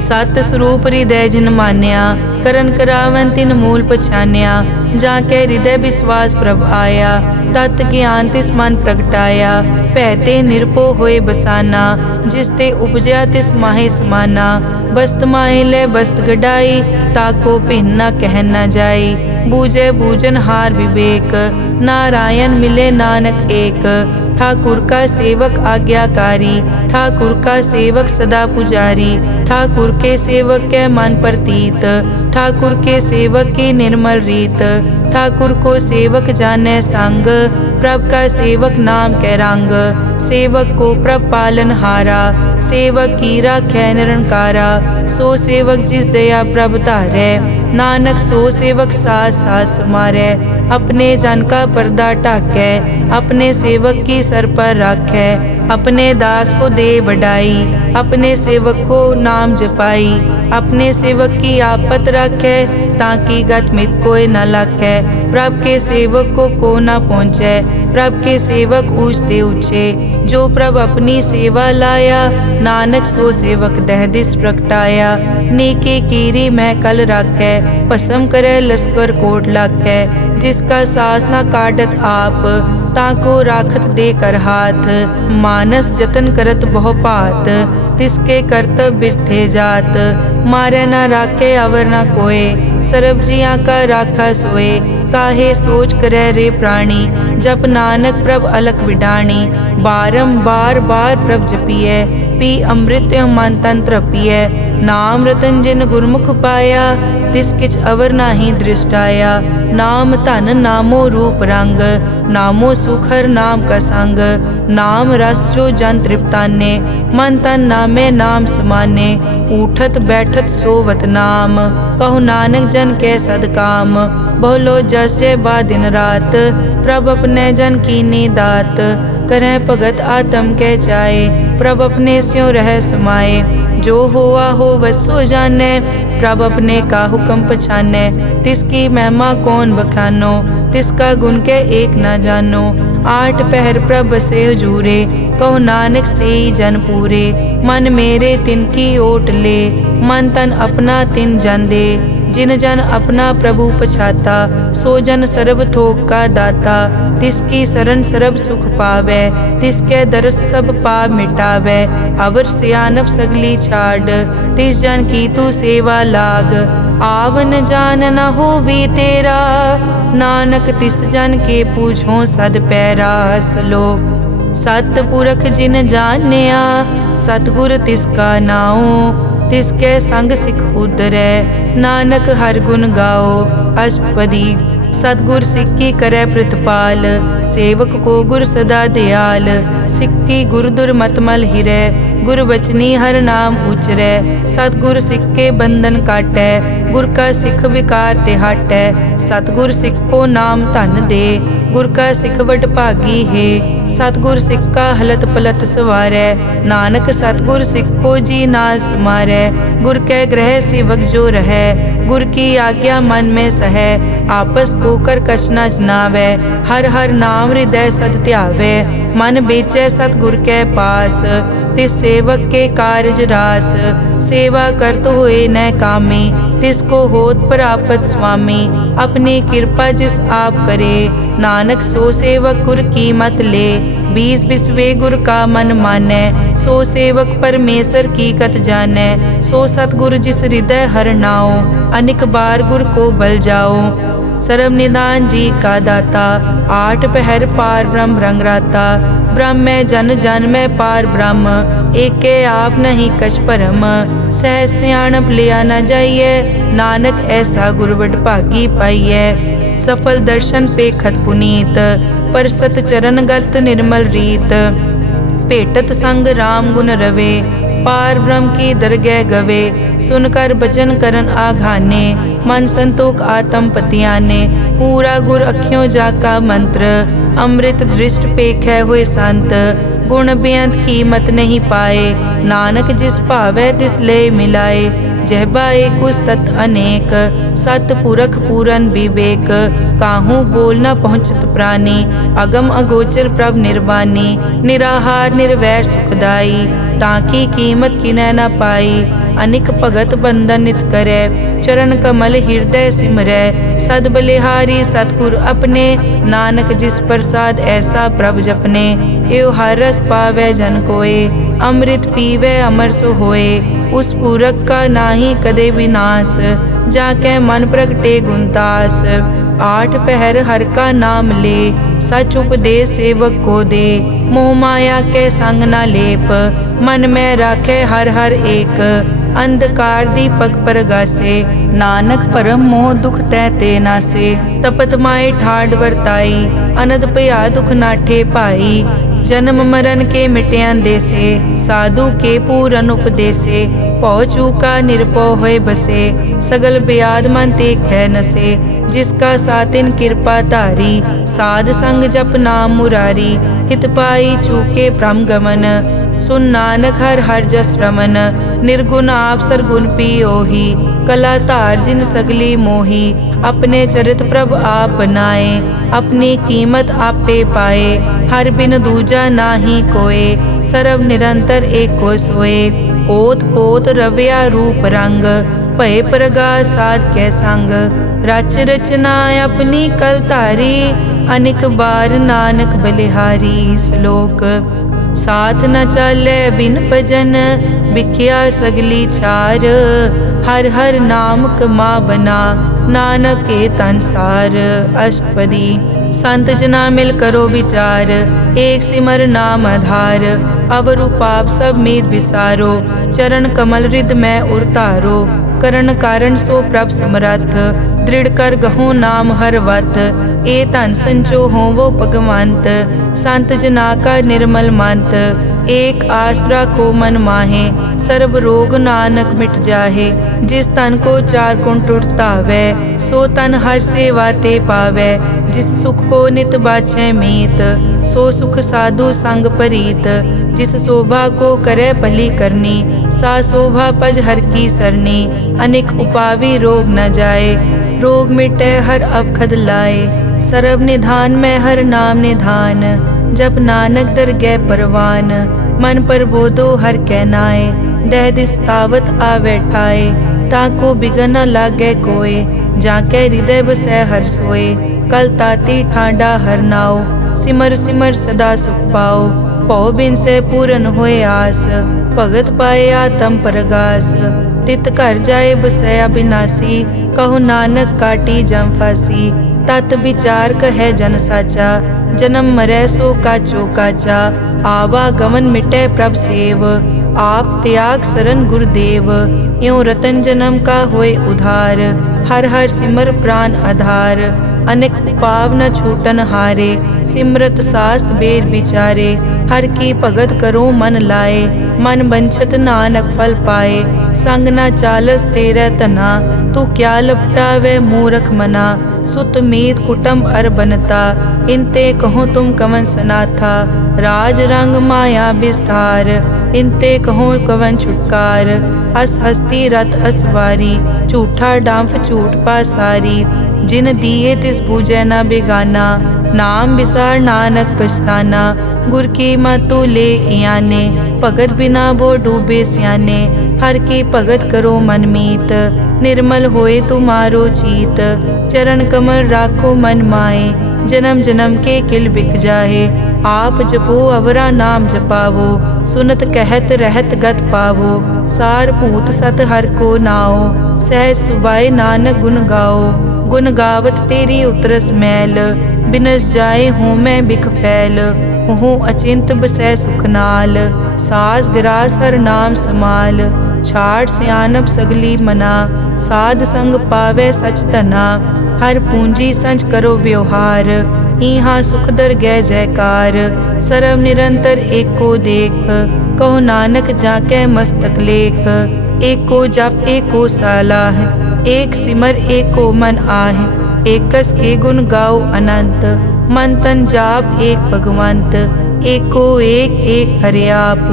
सत स्वरूप हृदय जिन मान्या, करन करावन तिन मूल पछान्या। जाके हृदय विश्वास प्रभ आया, तत् ज्ञान तिस मन प्रगटाया। भैते निरपो होए बसाना, जिस ते उपजया तिस माहे समाना। बस्त माहे ले बस्त गडाई, ताको भिन्न न कह न जाई। बूझे बूझन हार विवेक, नारायण मिले नानक एक। ठाकुर का सेवक आज्ञाकारी, ठाकुर का सेवक सदा पुजारी। ठाकुर के सेवक के मन प्रतीत, ठाकुर के सेवक की निर्मल रीत। ठाकुर को सेवक जाने संग, प्रभ का सेवक नाम के रंग। सेवक को प्रभ पालन हारा, सेवक की राखै निरंकारा। सो सेवक जिस दया प्रभ धारै, नानक सो सेवक सास सास मारै। अपने जन का पर्दा ढाकै, अपने सेवक की सर पर राखै। अपने दास को दे बढ़ाई, अपने सेवक को नाम जपाई। अपने सेवक की आपत राखै, ताकि गत मित कोई न लाखै। प्रभ के सेवक को न पहुँचै, प्रभ के सेवक ऊंचते ऊंचे। जो प्रभ अपनी सेवा लाया, नानक सो सेवक दह दिस प्रगटाया। नेके कीरी मैं कल राखै, भस्म करे लश्कर कोट लाखै। जिसका सास न काटत आप, ताको राखत दे कर हाथ। मानस जतन करत बहु पात, तिसके करतब बिरथे जात। मारे न राखे अवर न कोय, सर्ब जियां का राखा सोए। काहे सोच करे रे प्राणी, जप नानक प्रभ अलख विडाणी। बारंबार बार प्रभ जपिए, पी अमृत मन तन तृपिए। नाम रतन जिन गुरमुख पाया, तिस किछ अवर नाही दृष्टाया। नाम धन नामो रूप रंग, नामो सुखर नाम का संग। नाम रस जो जन तृप्ताने, मन तन नामे नाम समाने। उठत बैठत सोवत नाम, कहु नानक जन के सदकाम। बहुलो जस जय बा दिन रात, प्रभ अपने जन कीनी दात। करह भगत आत्म के जाए, प्रभ अपने स्यों रह समाए। जो होआ हो वसो जाने, प्रभ अपने का हुक्म पछाने। तिसकी महिमा कौन बखानो, तिसका गुण के एक न जानो। आठ पहर प्रभ से हजूरे, कहो नानक से जन पूरे। मन मेरे तिनकी ओट ले, मन तन अपना तिन जन दे। जिन जन अपना प्रभु पछाता, सो जन सर्व थोक का दाता। तिसकी शरण सर्व सुख पावे, तिसके दरस सब पाप मिटावे। अवर सियानप सगली छाड़, तिस जन की तू सेवा लाग। आवन जान न होवी तेरा, नानक तिस जन के पूछो सद पैरा। सलोक सतपुरख जिन जानिया, सतगुर तिसका नाओ। तिसके संग सिख उतरै, नानक हर गुण गाओ। अष्टपदी सतगुर सिक्की करे प्रतिपाल, सेवक को गुर सदा दयाल। सिक्की गुर दुर्मतमल हिरै, गुर बचनी हर नाम उचरै। सतगुर सिख के बंधन काटै, गुर का सिख विकार ते हटै। सतगुर सिख को नाम धन दे, गुर का सिख वड भागी है। सतगुर सिख का हलत पलत सवारै, नानक सतगुर सिख को जी नाल समारै। गुर के ग्रह सेवक जो रहै, गुर की आज्ञा मन में सहै। आपस को कर कछ न जनावै, हर हर नाम हृदय सद ध्यावै। मन बेचै सतगुर के पास, तिस सेवक के कारज रास। सेवा करत होए न कामी, तिसको होत प्रापत स्वामी। अपनी कृपा जिस आप करे, नानक सो सेवक गुर की मत ले। बीस बिसवे गुर का मन मानै, सो सेवक परमेश्वर की कत जानै। सो सतगुर जिस हृदय हर नाओ, अनिक बार गुर को बल जाओ। सर्व निदान जी का दाता, आठ पहर पार ब्रह्म रंग राता। ब्रह्म में जन जन में पार ब्रह्म, एके आप नहीं कछ परम। सह सियाणप लिया न जाइए, नानक ऐसा गुरवट भागी पाइए। सफल दर्शन पेखत पुनीत, परसत चरण गत निर्मल रीत। भेटत संग राम गुण रवे, पार ब्रह्म की दरगह गवे। सुनकर बचन करन आघाने, मन संतोख आत्म पतियाने। पूरा गुर अखियों जाका मंत्र, अमृत दृष्ट पेखै हुए संत। गुण बेअंत कीमत नहीं पाए, नानक जिस भावै तिस ले मिलाए। जहबा एक उस्तत अनेक, सत पुरख पूरन विवेक। काहू बोल न पहुँचत प्राणी, अगम अगोचर प्रभ निर्वाणी। निराहार निर्वैर सुखदाई, ताकी कीमत किनै न पाई। अनिक भगत बंदन नित करै, चरण कमल हृदय सिमरै। सद बलिहारी सतगुर अपने, नानक जिस प्रसाद ऐसा प्रभ जपने। एव हर रस पावै जन कोय, अमृत पीवै अमर सो होए। उस पूरक का नाहि कदे विनाश, जाकै मन प्रगटे गुणतास। आठ पहर हर का नाम ले, सच उपदेश सेवक को दे। मोह माया के संग न लेप, मन में राखे हर हर एक। अंधकार दीपक परगासे, नानक परम मोह दुख तै ते नासे। तपत माए ठाड वर्ताई, अनद भया दुख नाठे पाई। जन्म मरण के मिट्यान देसे, साधु के पूरन उपदेसे। पौ चूका निरपौ होए बसे, सगल ब्याद मन ते कै नसे। जिसका सातिन कृपा धारी, साध संग जप नाम मुरारी। हित पाई चूके भ्रम गमन, सुन नानक हर हर जस रमन। निर्गुण आप सरगुण पियोही, कला धार जिन सगली मोही। अपने चरित प्रभ आप बनाए, अपनी कीमत आपे पाए। हर बिन दूजा नाही कोय, सर्व निरंतर एको सोए। ओत पोत रव्या रूप रंग, भय प्रगास साध कै संग। रच रचना अपनी कल धारी, अनिक बार नानक बलिहारी। श्लोक साथ न चाले बिन भजन, बिख्या सगली छार। हर हर नाम कमावना, नानक के तनसार। अष्टपदी संत जना मिल करो विचार, एक सिमर नाम आधार। अवर पाप सब मीत विसारो, चरण कमल हृद में उरतारो। करण कारण सो प्रभ समरथ, दृढ़ कर गहो नाम हर वत। ए धन संचो हो वो भगवंत, संत जना का निर्मल मंत। एक आस राखो मन माहे, सर्व रोग नानक मिट जाहे। जिस तन को चार कुण टुटतावै, सो तन हर सेवा ते पावै। जिस सुख को नित बाछै मीत, सो सुख साधु संग परीत। जिस शोभा को करे भली करनी, सा शोभा पज हर की सरनी। अनेक उपावी रोग न जाए, रोग मिटे हर अवखद लाए। सर्व निधान में हर नाम निधान, जप नानक दरगह परवान। मन पर बोधो हर कै नाए, दह दिस तावत आवे ठाए। ताको बिगन न लागे कोय, जाके हृदय बसै हर सोए। कल ताती ठाडा हर नाओ, सिमर सिमर सदा सुख पाओ। पौ बिन से पूरन होए आस, भगत पाए आत्म परगास। तित घर जाए बसया बिनासी, कहो नानक काटी जम फासी। तत विचार कहे जन साचा, जन्म मरै सो काचो काचा। आवागमन मिटै प्रभ सेव, आप त्याग शरण गुरुदेव। यों रतन जन्म का होए उधार, हर हर सिमर प्राण आधार। अनेक पाव न छूटन हारे, सिमरत शास्त्र वेद विचारे। हर की भगत करो मन लाए, मन बंछत नानक फल पाए। संग न चालस तेरे तना, तू क्या लपटावे मूरख मना। सुत मीत कुटुंब अर बनता, इनते कहो तुम कवन सनाथा। राज रंग माया विस्तार, इनते कहो कवन छुटकार। अस हस्ती रथ असवारी, झूठा डांफ झूठ पासारी। जिन दिए तिस बूझे न बेगाना, नाम विसार नानक पछताना। गुर की मतु ले याने, भगत बिना वो डूबे स्याने। हर की भगत करो मन मीत, निर्मल होए तुम्हारो चीत। चरण कमल राखो मन माए, जन्म जन्म के किल बिक जाहे। आप जपो अवरा नाम जपावो, सुनत कहत रहत गत पावो। सार भूत सत हर को नाओ, सहज सुबाए नानक गुण गाओ। गुण गावत तेरी उतरस मैल, बिनस जाए हूँ मैं बिख फैल। हूँ अचिंत बसै सुख नाल, सास ग्रास हर नाम समाल। छाड़ सियानप सगली मना, साध संग पावे सच तना। हर पूंजी संच करो व्यवहार, इहाँ सुख दर गै जयकार। सर्व निरंतर एको देख, कहो नानक जाके मस्तक लेख। एको जप एको सालाह, एक सिमर एको मन आह। एकस के गुण गाओ अनंत, मन तन जाप एक भगवंत। एको एक एक हरियाप,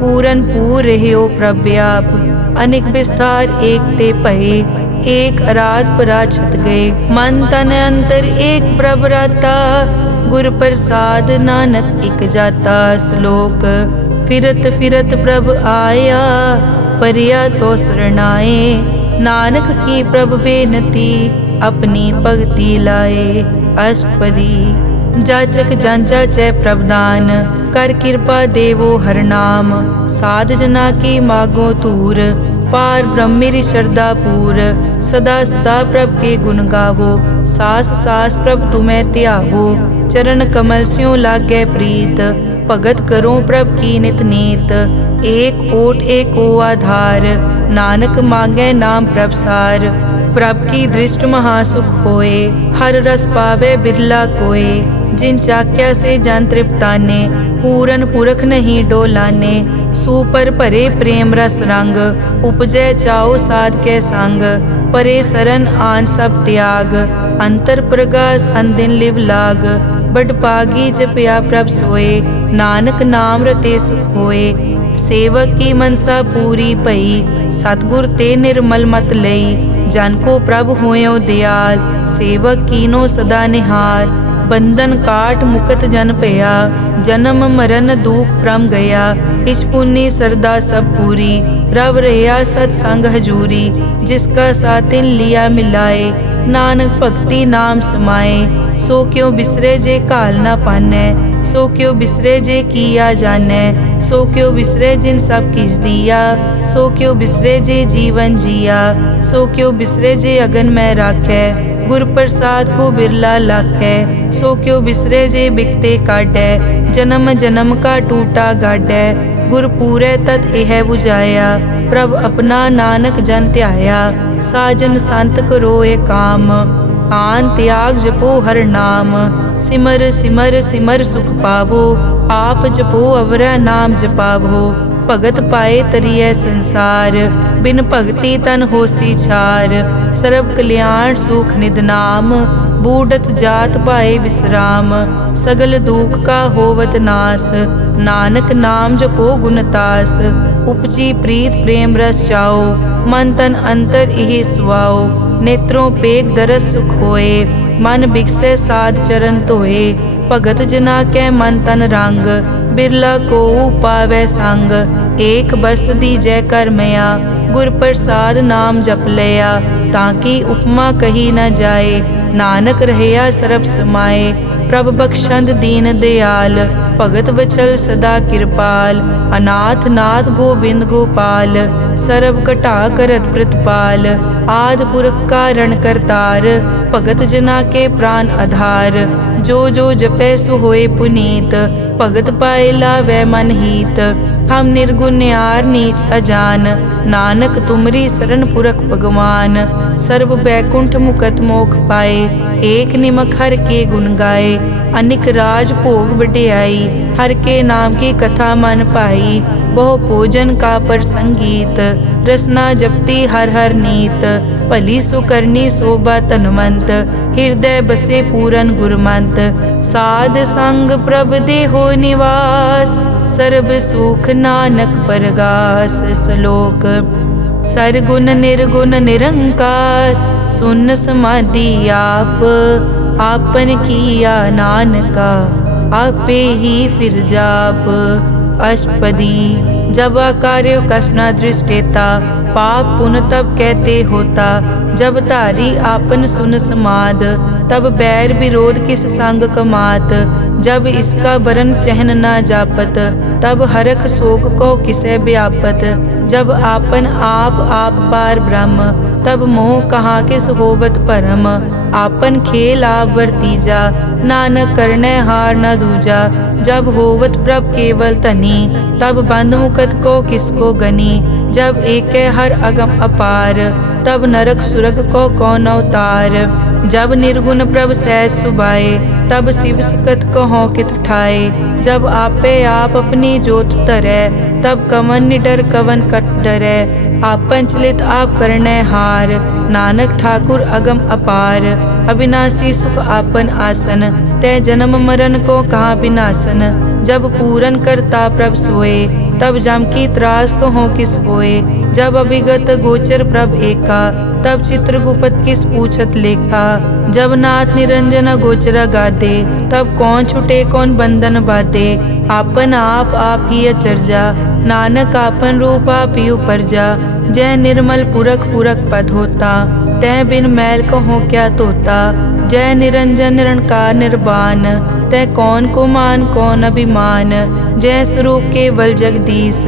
पूरन पूर रह्यो प्रव्याप। अनेक विस्तार एक ते भये, एक अराध पराछत गए। मन तन अंतर एक प्रभ राता, गुर प्रसाद नानक इक जाता। श्लोक फिरत फिरत प्रभ आया, परिया तो शरणाए। नानक की प्रभ बेनती, अपनी भगति लाए। अष्टपदी जाचक जांचा चै प्रभदान, कर कृपा देवो हर नाम। साध जना की मागो तूर, पार ब्रह्म मेरी श्रद्धा पूर। सदा सदा प्रभ के गुण गावो, सास सास प्रभ तुम्हें त्यावो। चरण कमल स्यों लागे प्रीत, भगत करो प्रभ की नित नीत। एक ओट एक ओ आधार, नानक मांगे नाम प्रभ सार। प्रभ की दृष्ट महासुख होए, हर रस पावे बिरला कोय। जिन चाक्या से जन तृप्ताने, पूरन पुरख नहीं डोलाने। सुपर भरे प्रेम रस रंग, उपजै चाओ साध के संग। परे सरन आन सब त्याग, अंतर प्रगास अंदिन लिव लाग। बड़ पागी जपया प्रभ सोए, नानक नाम रते सुख होए। सेवक की मनसा पूरी भई, सतगुर ते निर्मल मत लई। जन को प्रभ होयो दयाल, सेवक कीनो सदा निहाल। बंधन काट मुकत जन पया, जन्म मरण दुख प्रम गया। इच पुन्नी सरदा सब पूरी, रव रहा सत्संग हजूरी। जिसका सातिन लिया मिलाए, नानक भक्ति नाम समाए। सो क्यों बिसरे जे काल ना पानै, सो क्यों बिसरे जे किया जानै। सो क्यों बिसरे जिन सब किस दिया, सो क्यों बिसरे जे जीवन जिया। सो क्यों बिसरे जे अगन में राखै, गुर प्रसाद को बिरला लाखै। सो क्यों बिसरे जे बिकते काटै, जन्म जन्म का टूटा गाडै। गुर पूरे तत् एह बुझाया, प्रभ अपना नानक जन ध्याया। साजन संत करो ए काम, आन त्याग जपो हर नाम। सिमर सिमर सिमर सुख पावो, आप जपो अवरा नाम जपावो। भगत पाए तरिए संसार, बिन भगति तन होसी छार। सर्व कल्याण सुख निद नाम, बूढ़त जात पाए विश्राम। सगल दुख का होवत नास, नानक नाम जपो गुणतास। उपजी प्रीत प्रेम रस चाओ, मन तन अंतर इहि सुआओ। नेत्रों पेग दरस सुख होए, मन बिकसे साध चरण धोए। भगत जना कै मन तन रंग, बिरला को पावै संग। एक बस्त दीजै कर मया, गुर प्रसाद नाम जप लया। ताकि उपमा कही न जाए, नानक रहया सरब समाए। प्रभ बख्शंद दीन दयाल, भगत वचल सदा कृपाल। अनाथ नाथ गोबिंद गोपाल, सरब कटा करत प्रतिपाल। आद पुरख कारण करतार, भगत जना के प्राण आधार। जो जो जपै सो होए पुनीत, भगत पाए लावै मन हीत। हम निर्गुण न्यार नीच अजान, नानक तुमरी शरण पुरख भगवान। सर्व बैकुंठ मुकत मोख पाए, एक निमक हर के गुण गाए। अनिक राज भोग वड्याई, हर के नाम की कथा मन पाई। बहु भोजन का पर संगीत, रसना जपती हर हर नीत। भली सुकरनी शोभा तनवंत, हृदय बसे पूरन गुरमंत। साध संग प्रभ देहो निवास, सर्ब सुख नानक परगास। श्लोक सरगुण निर्गुण निरंकार, सुन समाधि आप। आपन किया नानका, आपे ही फिर जाप। अष्टपदी जब आकार्यो कष्ट न दृष्टेता, पाप पुन तब कहते होता। जब धारी आपन सुन समाद, तब बैर विरोध किस संग कमात। जब इसका बरन चहन न जापत, तब हरख शोक को किसे व्यापत। जब आपन आप आप पार ब्रह्म, तब मोह कहाँ किस होवत परम। आपन खेल आप वर्तीजा, नानक करने हार न दूजा। जब होवत प्रभ केवल तनी, तब बंद मुकत को किसको गनी। जब एक हर अगम अपार, तब नरक सुरग को कौन अवतार। जब निर्गुण प्रभ सहज सुभाए, तब शिव सकत कहो कित ठाए। जब आपे आप अपनी जोत धरै, तब कवन निडर कवन कट डरै। आपन चलित आप करने हार, नानक ठाकुर अगम अपार। अविनाशी सुख आपन आसन, तै जन्म मरण को कहाँ विनाशन। जब पूरन करता प्रभ सोए, तब जम की त्रास कहो किस होए। जब अभिगत गोचर प्रभ एका, तब चित्रगुप्त किस पूछत लेखा। जब नाथ निरंजन गोचर गादे, तब कौन छुटे कौन बंधन बाधे। आपन आप ही अचरजा, नानक आपन रूप आप ही उपरजा। जय निर्मल पुरख पुरख पद होता, तै बिन मैल कहो क्या तोता। जय निरंजन निरंकार निर्वाण, तै कौन को मान कौन अभिमान। जय स्वरूप केवल जगदीश,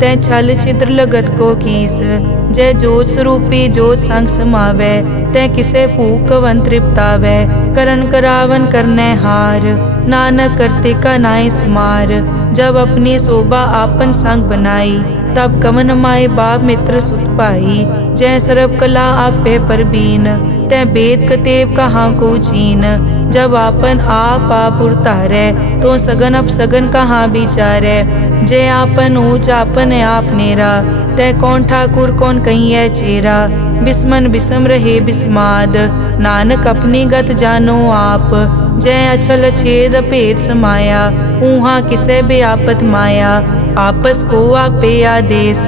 तै छल छिद्र लगत को कीस। जय जोत स्वरूपी जोत संग समावै, तै किसे भूख कवन तृप्तावै। करन करावन करने हार, नानक करते का नाई सुमार। जब अपनी शोभा आपन संग बनाई, तब कवन माए बाप मित्र सुत पाई। जय सर्व कला आपे परबीन, तै वेद कतेब कहाँ को चीन। जब आपन आप उरतारै, तो सगन अपसगन कहाँ विचारै। जय आपन ऊंच आपन आप नेरा, तै कौन ठाकुर कौन कहिए चेरा। बिस्मन बिसम रहे बिस्माद, नानक अपनी गत जानो आप। जय अछल छेद भेद समाया, ऊहा किसे बेआपत माया। आपस को आपे आदेश,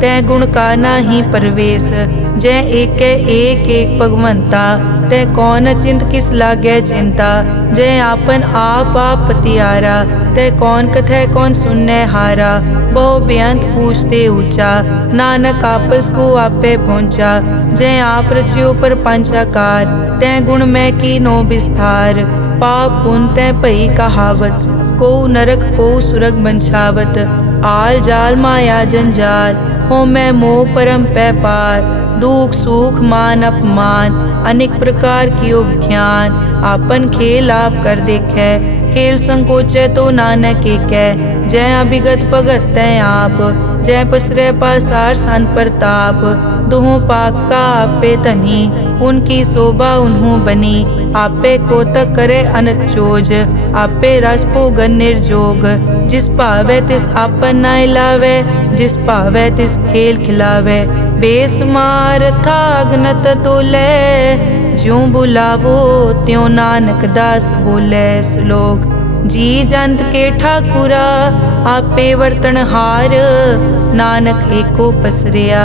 तै गुण का नाही परवेश। जय एक भगवंता, तै कौन चिंत किस लागे चिंता। जय आपन आप पतियारा, तै कौन कथै कौन सुनने हारा। बहु बेअंत पूछते ऊंचा, नानक आपस को आपे पहुँचा। जय आप रचियो पर पंचाकार, तै गुण में की नो विस्तार। पाप पुण्य तै भई कहावत, को नरक को सुरग बंछावत। आल जाल माया जंजाल, हो मैं मोह परम पै पार। दुख सुख मान अपमान, अनेक प्रकार कियो ज्ञान। आपन खेल आप कर देखे, खेल संकोचे तो नानक एकै। जय अभिगत भगत तै आप, जय पसरै पासार सन प्रताप। दुहों पाक का आपे तनी, उनकी शोभा उन्हों बनी। आपे कोतक करे अनत चोज, आपे रस भोगन निर्जोग। जिस भावे तिस आपन नाय लावे, जिस भावे तिस खेल खिलावे। बेसमार था अगनत तोले, ज्यों बुलावो त्यों नानक दास बोले। श्लोक। जी जंत के ठाकुरा, आपे वर्तनहार। नानक एको पसरिया,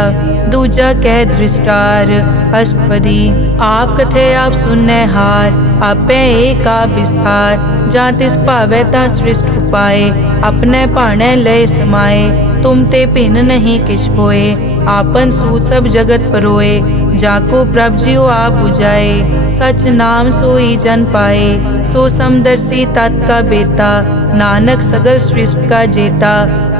दूजा कह दृष्टार। अष्टपदी। आप कथे आप सुनने हार, आपे एक आप विस्तार। जा तिस भावे ता सृष्ट उपाय, अपने भाणे लय समाए। तुम ते भिन्न नहीं किछ होए, आपन सूत सब जगत परोए। जाको प्रभ जियो आप बुझाए, सच नाम सोई जन पाए। सो समदर्शी तत् का बेता, नानक सगल सृष्टि का जेता।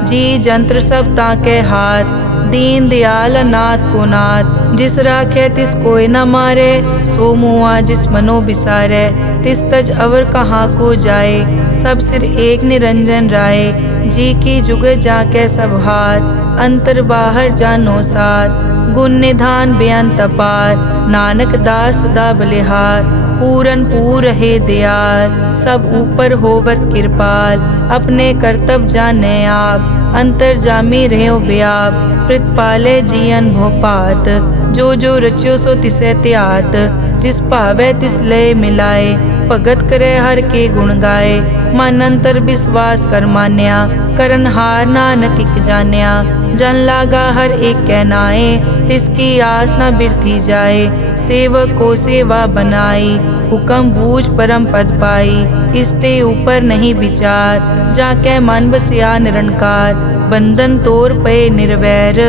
जी जंत्र सब ताके हाथ, दीन दयाल नाथ को नाथ। जिस राखे तिस कोई न मारे, सो मुआ जिस मनो बिसारे। तिस तज अवर कहाँ को जाए, सब सिर एक निरंजन राय। जी की जुग जाके सब हाथ, अंतर बाहर जानो साथ। गुण निधान बेअंत अपार, नानक दास सदा बलिहार। पूरन पूर है दयाल, सब ऊपर होवत कृपाल। अपने कर्तव्य जाने आप, अंतर जामी रहो व्याप। प्रतिपाले जियन भोपात, जो जो रचियो सो तिसे त्यात। जिस भावे तिस लय मिलाए, भगत करे हर के गुण गाए। मन अंतर विश्वास कर मान्या, करन हार नानक इक जान्या। जन लागा हर एक कहनाए, तिसकी आस न बिरथी जाए। सेवक को सेवा बनाई, हुक्म बूझ परम पद पाई। इसते ऊपर नहीं विचार, जाके मन बसिया निरंकार। बंधन तोर पे निर्वैर,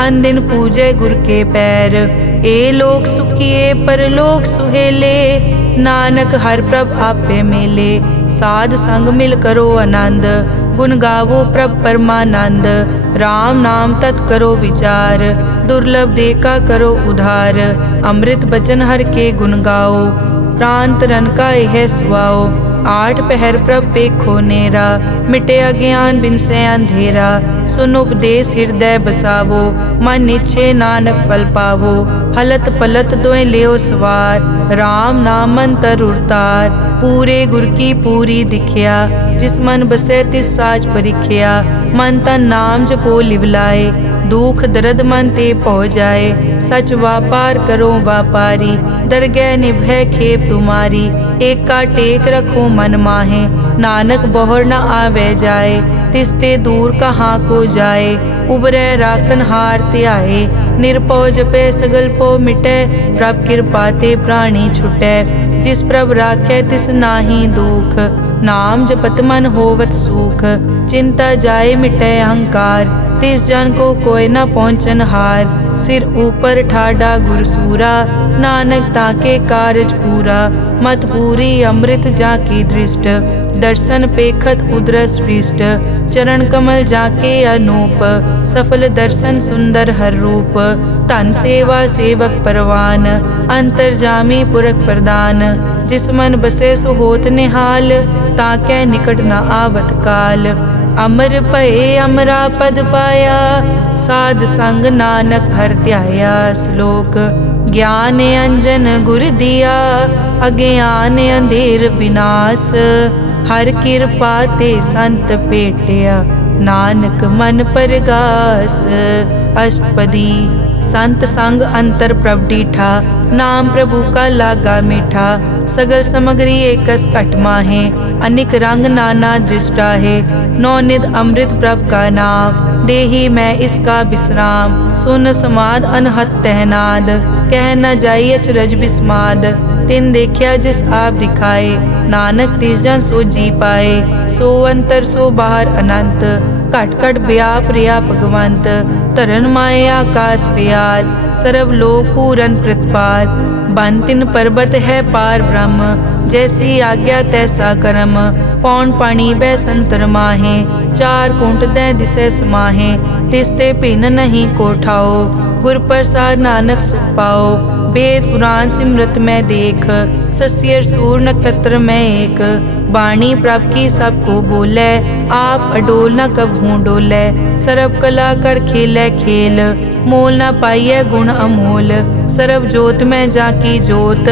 अन दिन पूजे गुर के पैर। ए लोक सुखिए परलोक सुहेले, नानक हर प्रभ आपे मेले। साध संग मिल करो आनंद, गुण गावो प्रभ परमानंद। राम नाम तत् करो विचार, दुर्लभ देखा करो उधार। अमृत बचन हर के गुण गाओ, प्राण तरन का यह सुआओ। आठ पहर प्रभ पेखो नेरा, मिटे अज्ञान बिन से अंधेरा। सुन उपदेश हृदय बसावो, मन इच्छे नानक फल पावो। हलत पलत दोए लियो सवार, राम नाम मंतर उरतार। पूरे गुर की पूरी दिखिया, जिस मन बसे तिस साच परिखिया। मन तन नाम जपो लिवलाए, दुख दर्द मन ते पौ जाए। सच व्यापार करो व्यापारी, दरगह निभय खेप तुम्हारी। एक का टेक रखो मन माहे, नानक बहुर न आवे जाए। तिसते दूर कहाँ को जाए। उबरै राखन हार ध्याए, निरपौ जपै सगल पो मिटै। प्रभ कृपा ते प्राणी छुटै, जिस प्रभ राखै तिस नाहि दुख। नाम जपत मन होवत सुख, चिंता जाए मिटै अहंकार। तिस जन को कोई न पहुँचन हार, सिर ऊपर ठाडा गुरसूरा। नानक ताके कारज पूरा, मत पूरी अमृत जाकी दृष्ट। दर्शन पेखत उदरस पृष्ठ, चरण कमल जाके अनूप। सफल दर्शन सुंदर हर रूप, धन सेवा सेवक परवान। अंतर्जामी पुरख प्रदान, जिस मन बसे सो होत निहाल। ताकै निकट न आवत काल, अमर भये अमरा पद पाया। साध संग नानक हर ध्याया। श्लोक ज्ञान अंजन गुर दिया, अज्ञान अंधेर विनाश। हर कृपा ते संत पेटिया, नानक मन परगास। अष्टपदी संत संग अंतर प्रभ डीठा, नाम प्रभु का लागा मीठा। सगल समग्री एकस घट माहे, अनिक रंग नाना दृष्टा है। नौनिध अमृत प्रभ का नाम, देही मैं इसका विश्राम। सुन समाद अनहत तहनाद, कह न जाई अचरज बिस्माद। तिन देखिया जिस आप दिखाए, नानक तिस जन सो जी पाए। सो अंतर सो बाहर अनंत, घट घट व्याप रिया भगवंत। धरन माए आकाश प्याल, सर्व लोक पूरन प्रतिपाल। बन तिन पर्वत है पार ब्रह्म, जैसी आज्ञा तैसा कर्म। पौन पानी बै संतर माहे, चार कुंट दै दिसै समाहे। तिसते भिन्न नहीं कोठाओ, गुर प्रसाद नानक सुख पाओ। वेद पुराण सिमरत में देख, सस्यर सूर नक्षत्र में एक। वाणी प्रभ की सबको बोले, आप अडोल न कबहूँ डोले। सर्व कला कर खेलै खेल, मोल न पाइयै गुण अमोल। सर्व जोत में जाकी जोत,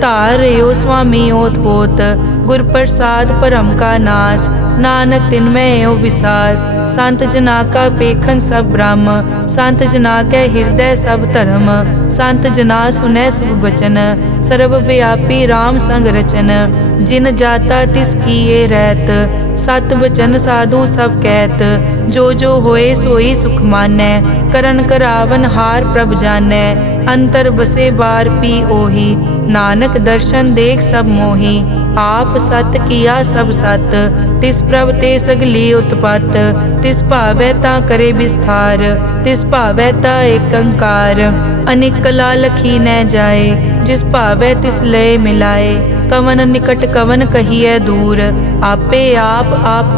धार रहो स्वामी ओत पोत। गुर प्रसाद परम का नाश, नानक तिनमें यो विसास। संत जना का पेखन सब ब्रह्म, संत जना के हृदय सब धर्म। संत जना सुनै शुभ वचन, सर्व व्यापी राम संग रचन। जिन जाता तिस किए रहत, सत वचन साधु सब कहत। जो जो होए सोई सुख मानै, करन करावन हार प्रभ जानै। अंतर बसे बार पी ओही, नानक दर्शन देख सब मोही। आप सत किया सब सत, तिस प्रभ ते सगली उत्पत। तिस भावै ता करे विस्तार, तिस भावै ता एक अंकार। अनेक कला लखी न जाए, जिस भावै तिस लय मिलाए। कवन निकट कवन कहिए दूर, आपे आप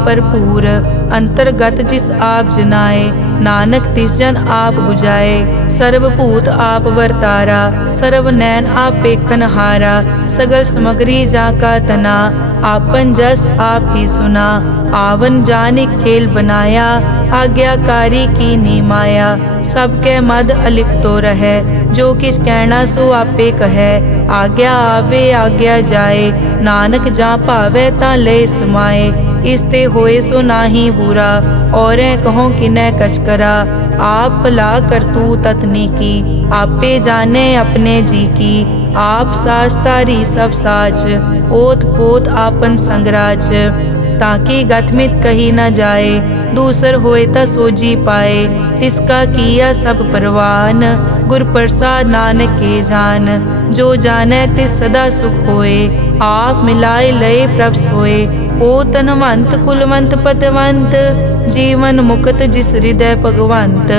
भरपूर। अंतर्गत जिस आप जनाए, नानक तिस जन आप बुझाए। सर्वभूत आप वर्तारा, सर्व नैन आप पेखन हारा। सगल समग्री जाका तना, आपन जस आप ही सुना। आवन जानि खेल बनाया, आज्ञाकारी की नी माया। सबके मद अलिप्तो रहे, जो किस कहना सो आपे कहे। आज्ञा आवे आज्ञा जाए, नानक जा भावे ता ले समाए। इसते होए सो नाही बुरा, और कहो किनै कछ करा। आप भला करतू ततनी की, आपे जाने अपने जी की। आप साच तारी सब साच, ओत पोत आपन संगराज। ताकि गतमित कही न जाए, दूसर होए ता सोजी पाए। तिसका किया सब परवान, गुर प्रसाद नानक के जान। जो जाने तिस सदा सुख होए, आप मिलाए लय प्रभ सोए। ओ तनवंत कुलवंत पतवंत, जीवन मुक्त जिस हृदय भगवंत।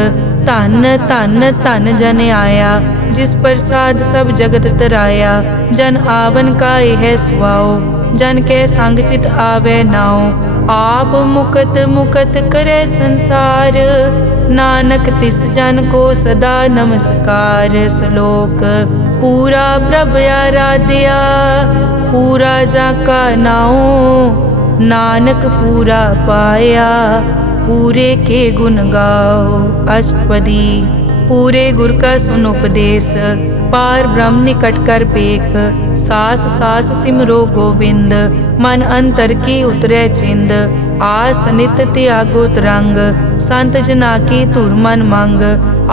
धन धन धन जन आया, जिस प्रसाद सब जगत तराया। जन आवन का यह सुआओ, जन के संग चित आवे नाओ। आप मुकत मुकत करे संसार, नानक तिस जन को सदा नमस्कार। श्लोक पूरा प्रभ आराध्या, पूरा जाका नाओ। नानक पूरा पाया, पूरे के गुण गाओ। अष्टपदी पूरे गुर का सुन उपदेश, पार ब्रह्म निकट कर पेख। सास सास सिमरो गोविंद, मन अंतर की उतरे चिंद। आस नित त्यागो तरंग, संत जना की धुर मन मंग।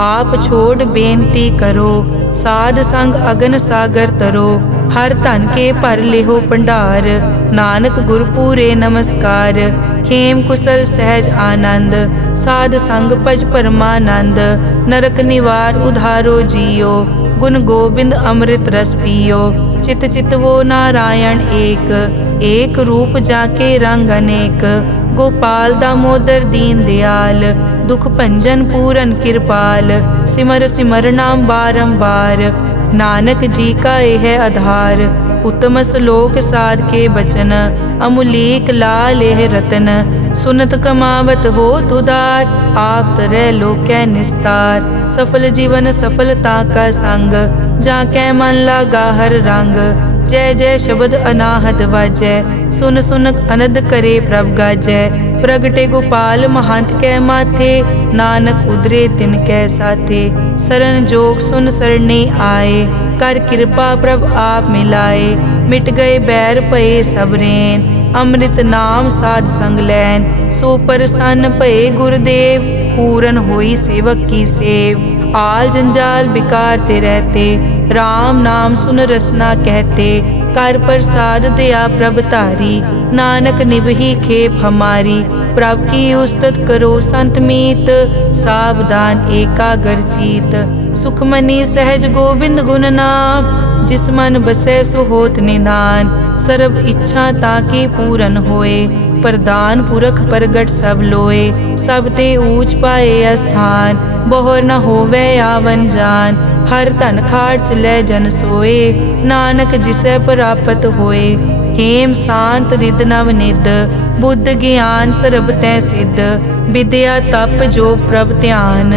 आप छोड़ बेनती करो, साध संग अगन सागर तरो। हर धन के भर लेहो भंडार, नानक गुर पूरे नमस्कार। खेम कुशल सहज आनंद, साध संग पज परमानंद। नरक निवार उधारो जियो, गुण गोबिंद अमृत रस पियो। चित चित वो नारायण एक, एक रूप जाके रंग अनेक। गोपाल दामोदर दीन दयाल, दुख भंजन पूरन कृपाल। सिमर सिमर नाम बारंबार, नानक जी का यह आधार। उत्तम श्लोक साध के बचन, अमुलीक लाल यह रतन। सुनत कमावत हो तुदार, आप तरह लोकै निस्तार। सफल जीवन सफलता का संग, जाकै मन लागा हर रंग। जय जय शब्द अनाहत वाजै, सुन सुन अनद करे प्रभ गाजै। प्रगटे गोपाल महंत कै माथे, नानक उदरे तिन कै साथे। सरन जोग सुन सरने आए, कर कृपा प्रभ आप मिलाए। मिट गए बैर भये सब रैन, अमृत नाम साध संग लैन। सो प्रसन्न भये गुरुदेव, पूरन होई सेवक की सेव। आल जंजाल बिकार ते रहते, राम नाम सुन रसना कहते। कर प्रसाद दया प्रभ तारी, नानक निभही खेप हमारी। प्रभ की उस्तत करो संत मीत, सावधान एकाग्र चीत। सुखमनी सहज गोबिंद गुण नाम, जिस मन बसै सो होत निधान। सर्ब इच्छा ताकी पूरन होए, प्रदान पुरख प्रगट सब लोए। सब ते ऊंच पाए अस्थान, बहुर न होवे आवन जान। हर धन खाट लै जन सोए, नानक जिसै प्राप्त होए। हेम शांत रिद नव निद, बुद्ध ज्ञान सर्ब तै सिद्ध। विद्या तप जोग प्रभ ध्यान,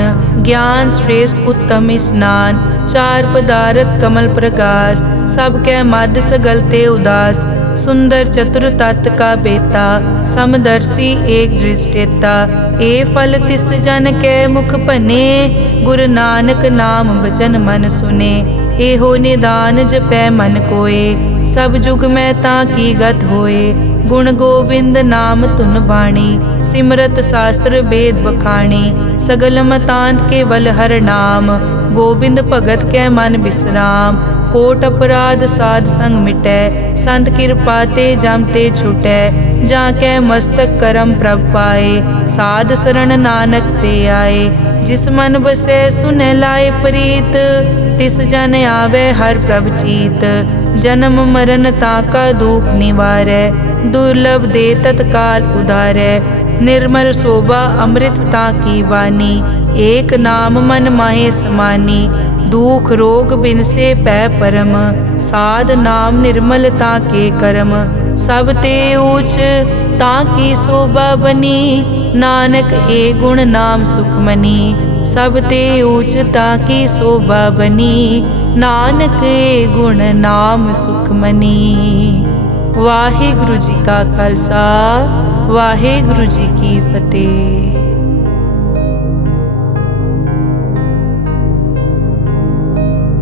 ज्ञान श्रेष्ठ उत्तम स्नान। चार पदारथ कमल प्रकाश, सब कै मद सगल ते उदास। सुंदर चतुर तत् का बेता, समदर्शी एक दृष्टेता। ए फल तिस जन कै मुख भने, गुरु नानक नाम बचन मन सुने। एहो निदान जपै मन कोय, सब जुग में ताकी गत होए। गुण गोबिंद नाम धुन बाणी, सिमरत शास्त्र वेद बखाणी। सगल मतांत केवल हर नाम, गोबिंद भगत कै मन विश्राम। कोट अपराध साध संग मिटै, संत कृपा ते जम ते छुटै। जाकै मस्तक करम प्रभ पाए, साध शरण नानक ते आए। जिस मन बसै सुनै लाए प्रीत, तिस जन आवे हर प्रभ चीत। जन्म मरण ताका दुख निवारै, दुर्लभ दे तत्काल उधारै। निर्मल शोभा अमृत ताकी वानी, एक नाम मन माहे समानी। दुख रोग बिनसे पै परम, साध नाम निर्मलता के कर्म। सब ते ऊच ताकी शोभा बनी, नानक ए गुण नाम सुखमनी। सब ते ऊच ताकी शोभा बनी, नानक ए गुण नाम सुखमनी। वाहिगुरु जी का खालसा, वाहिगुरु जी की फतेह।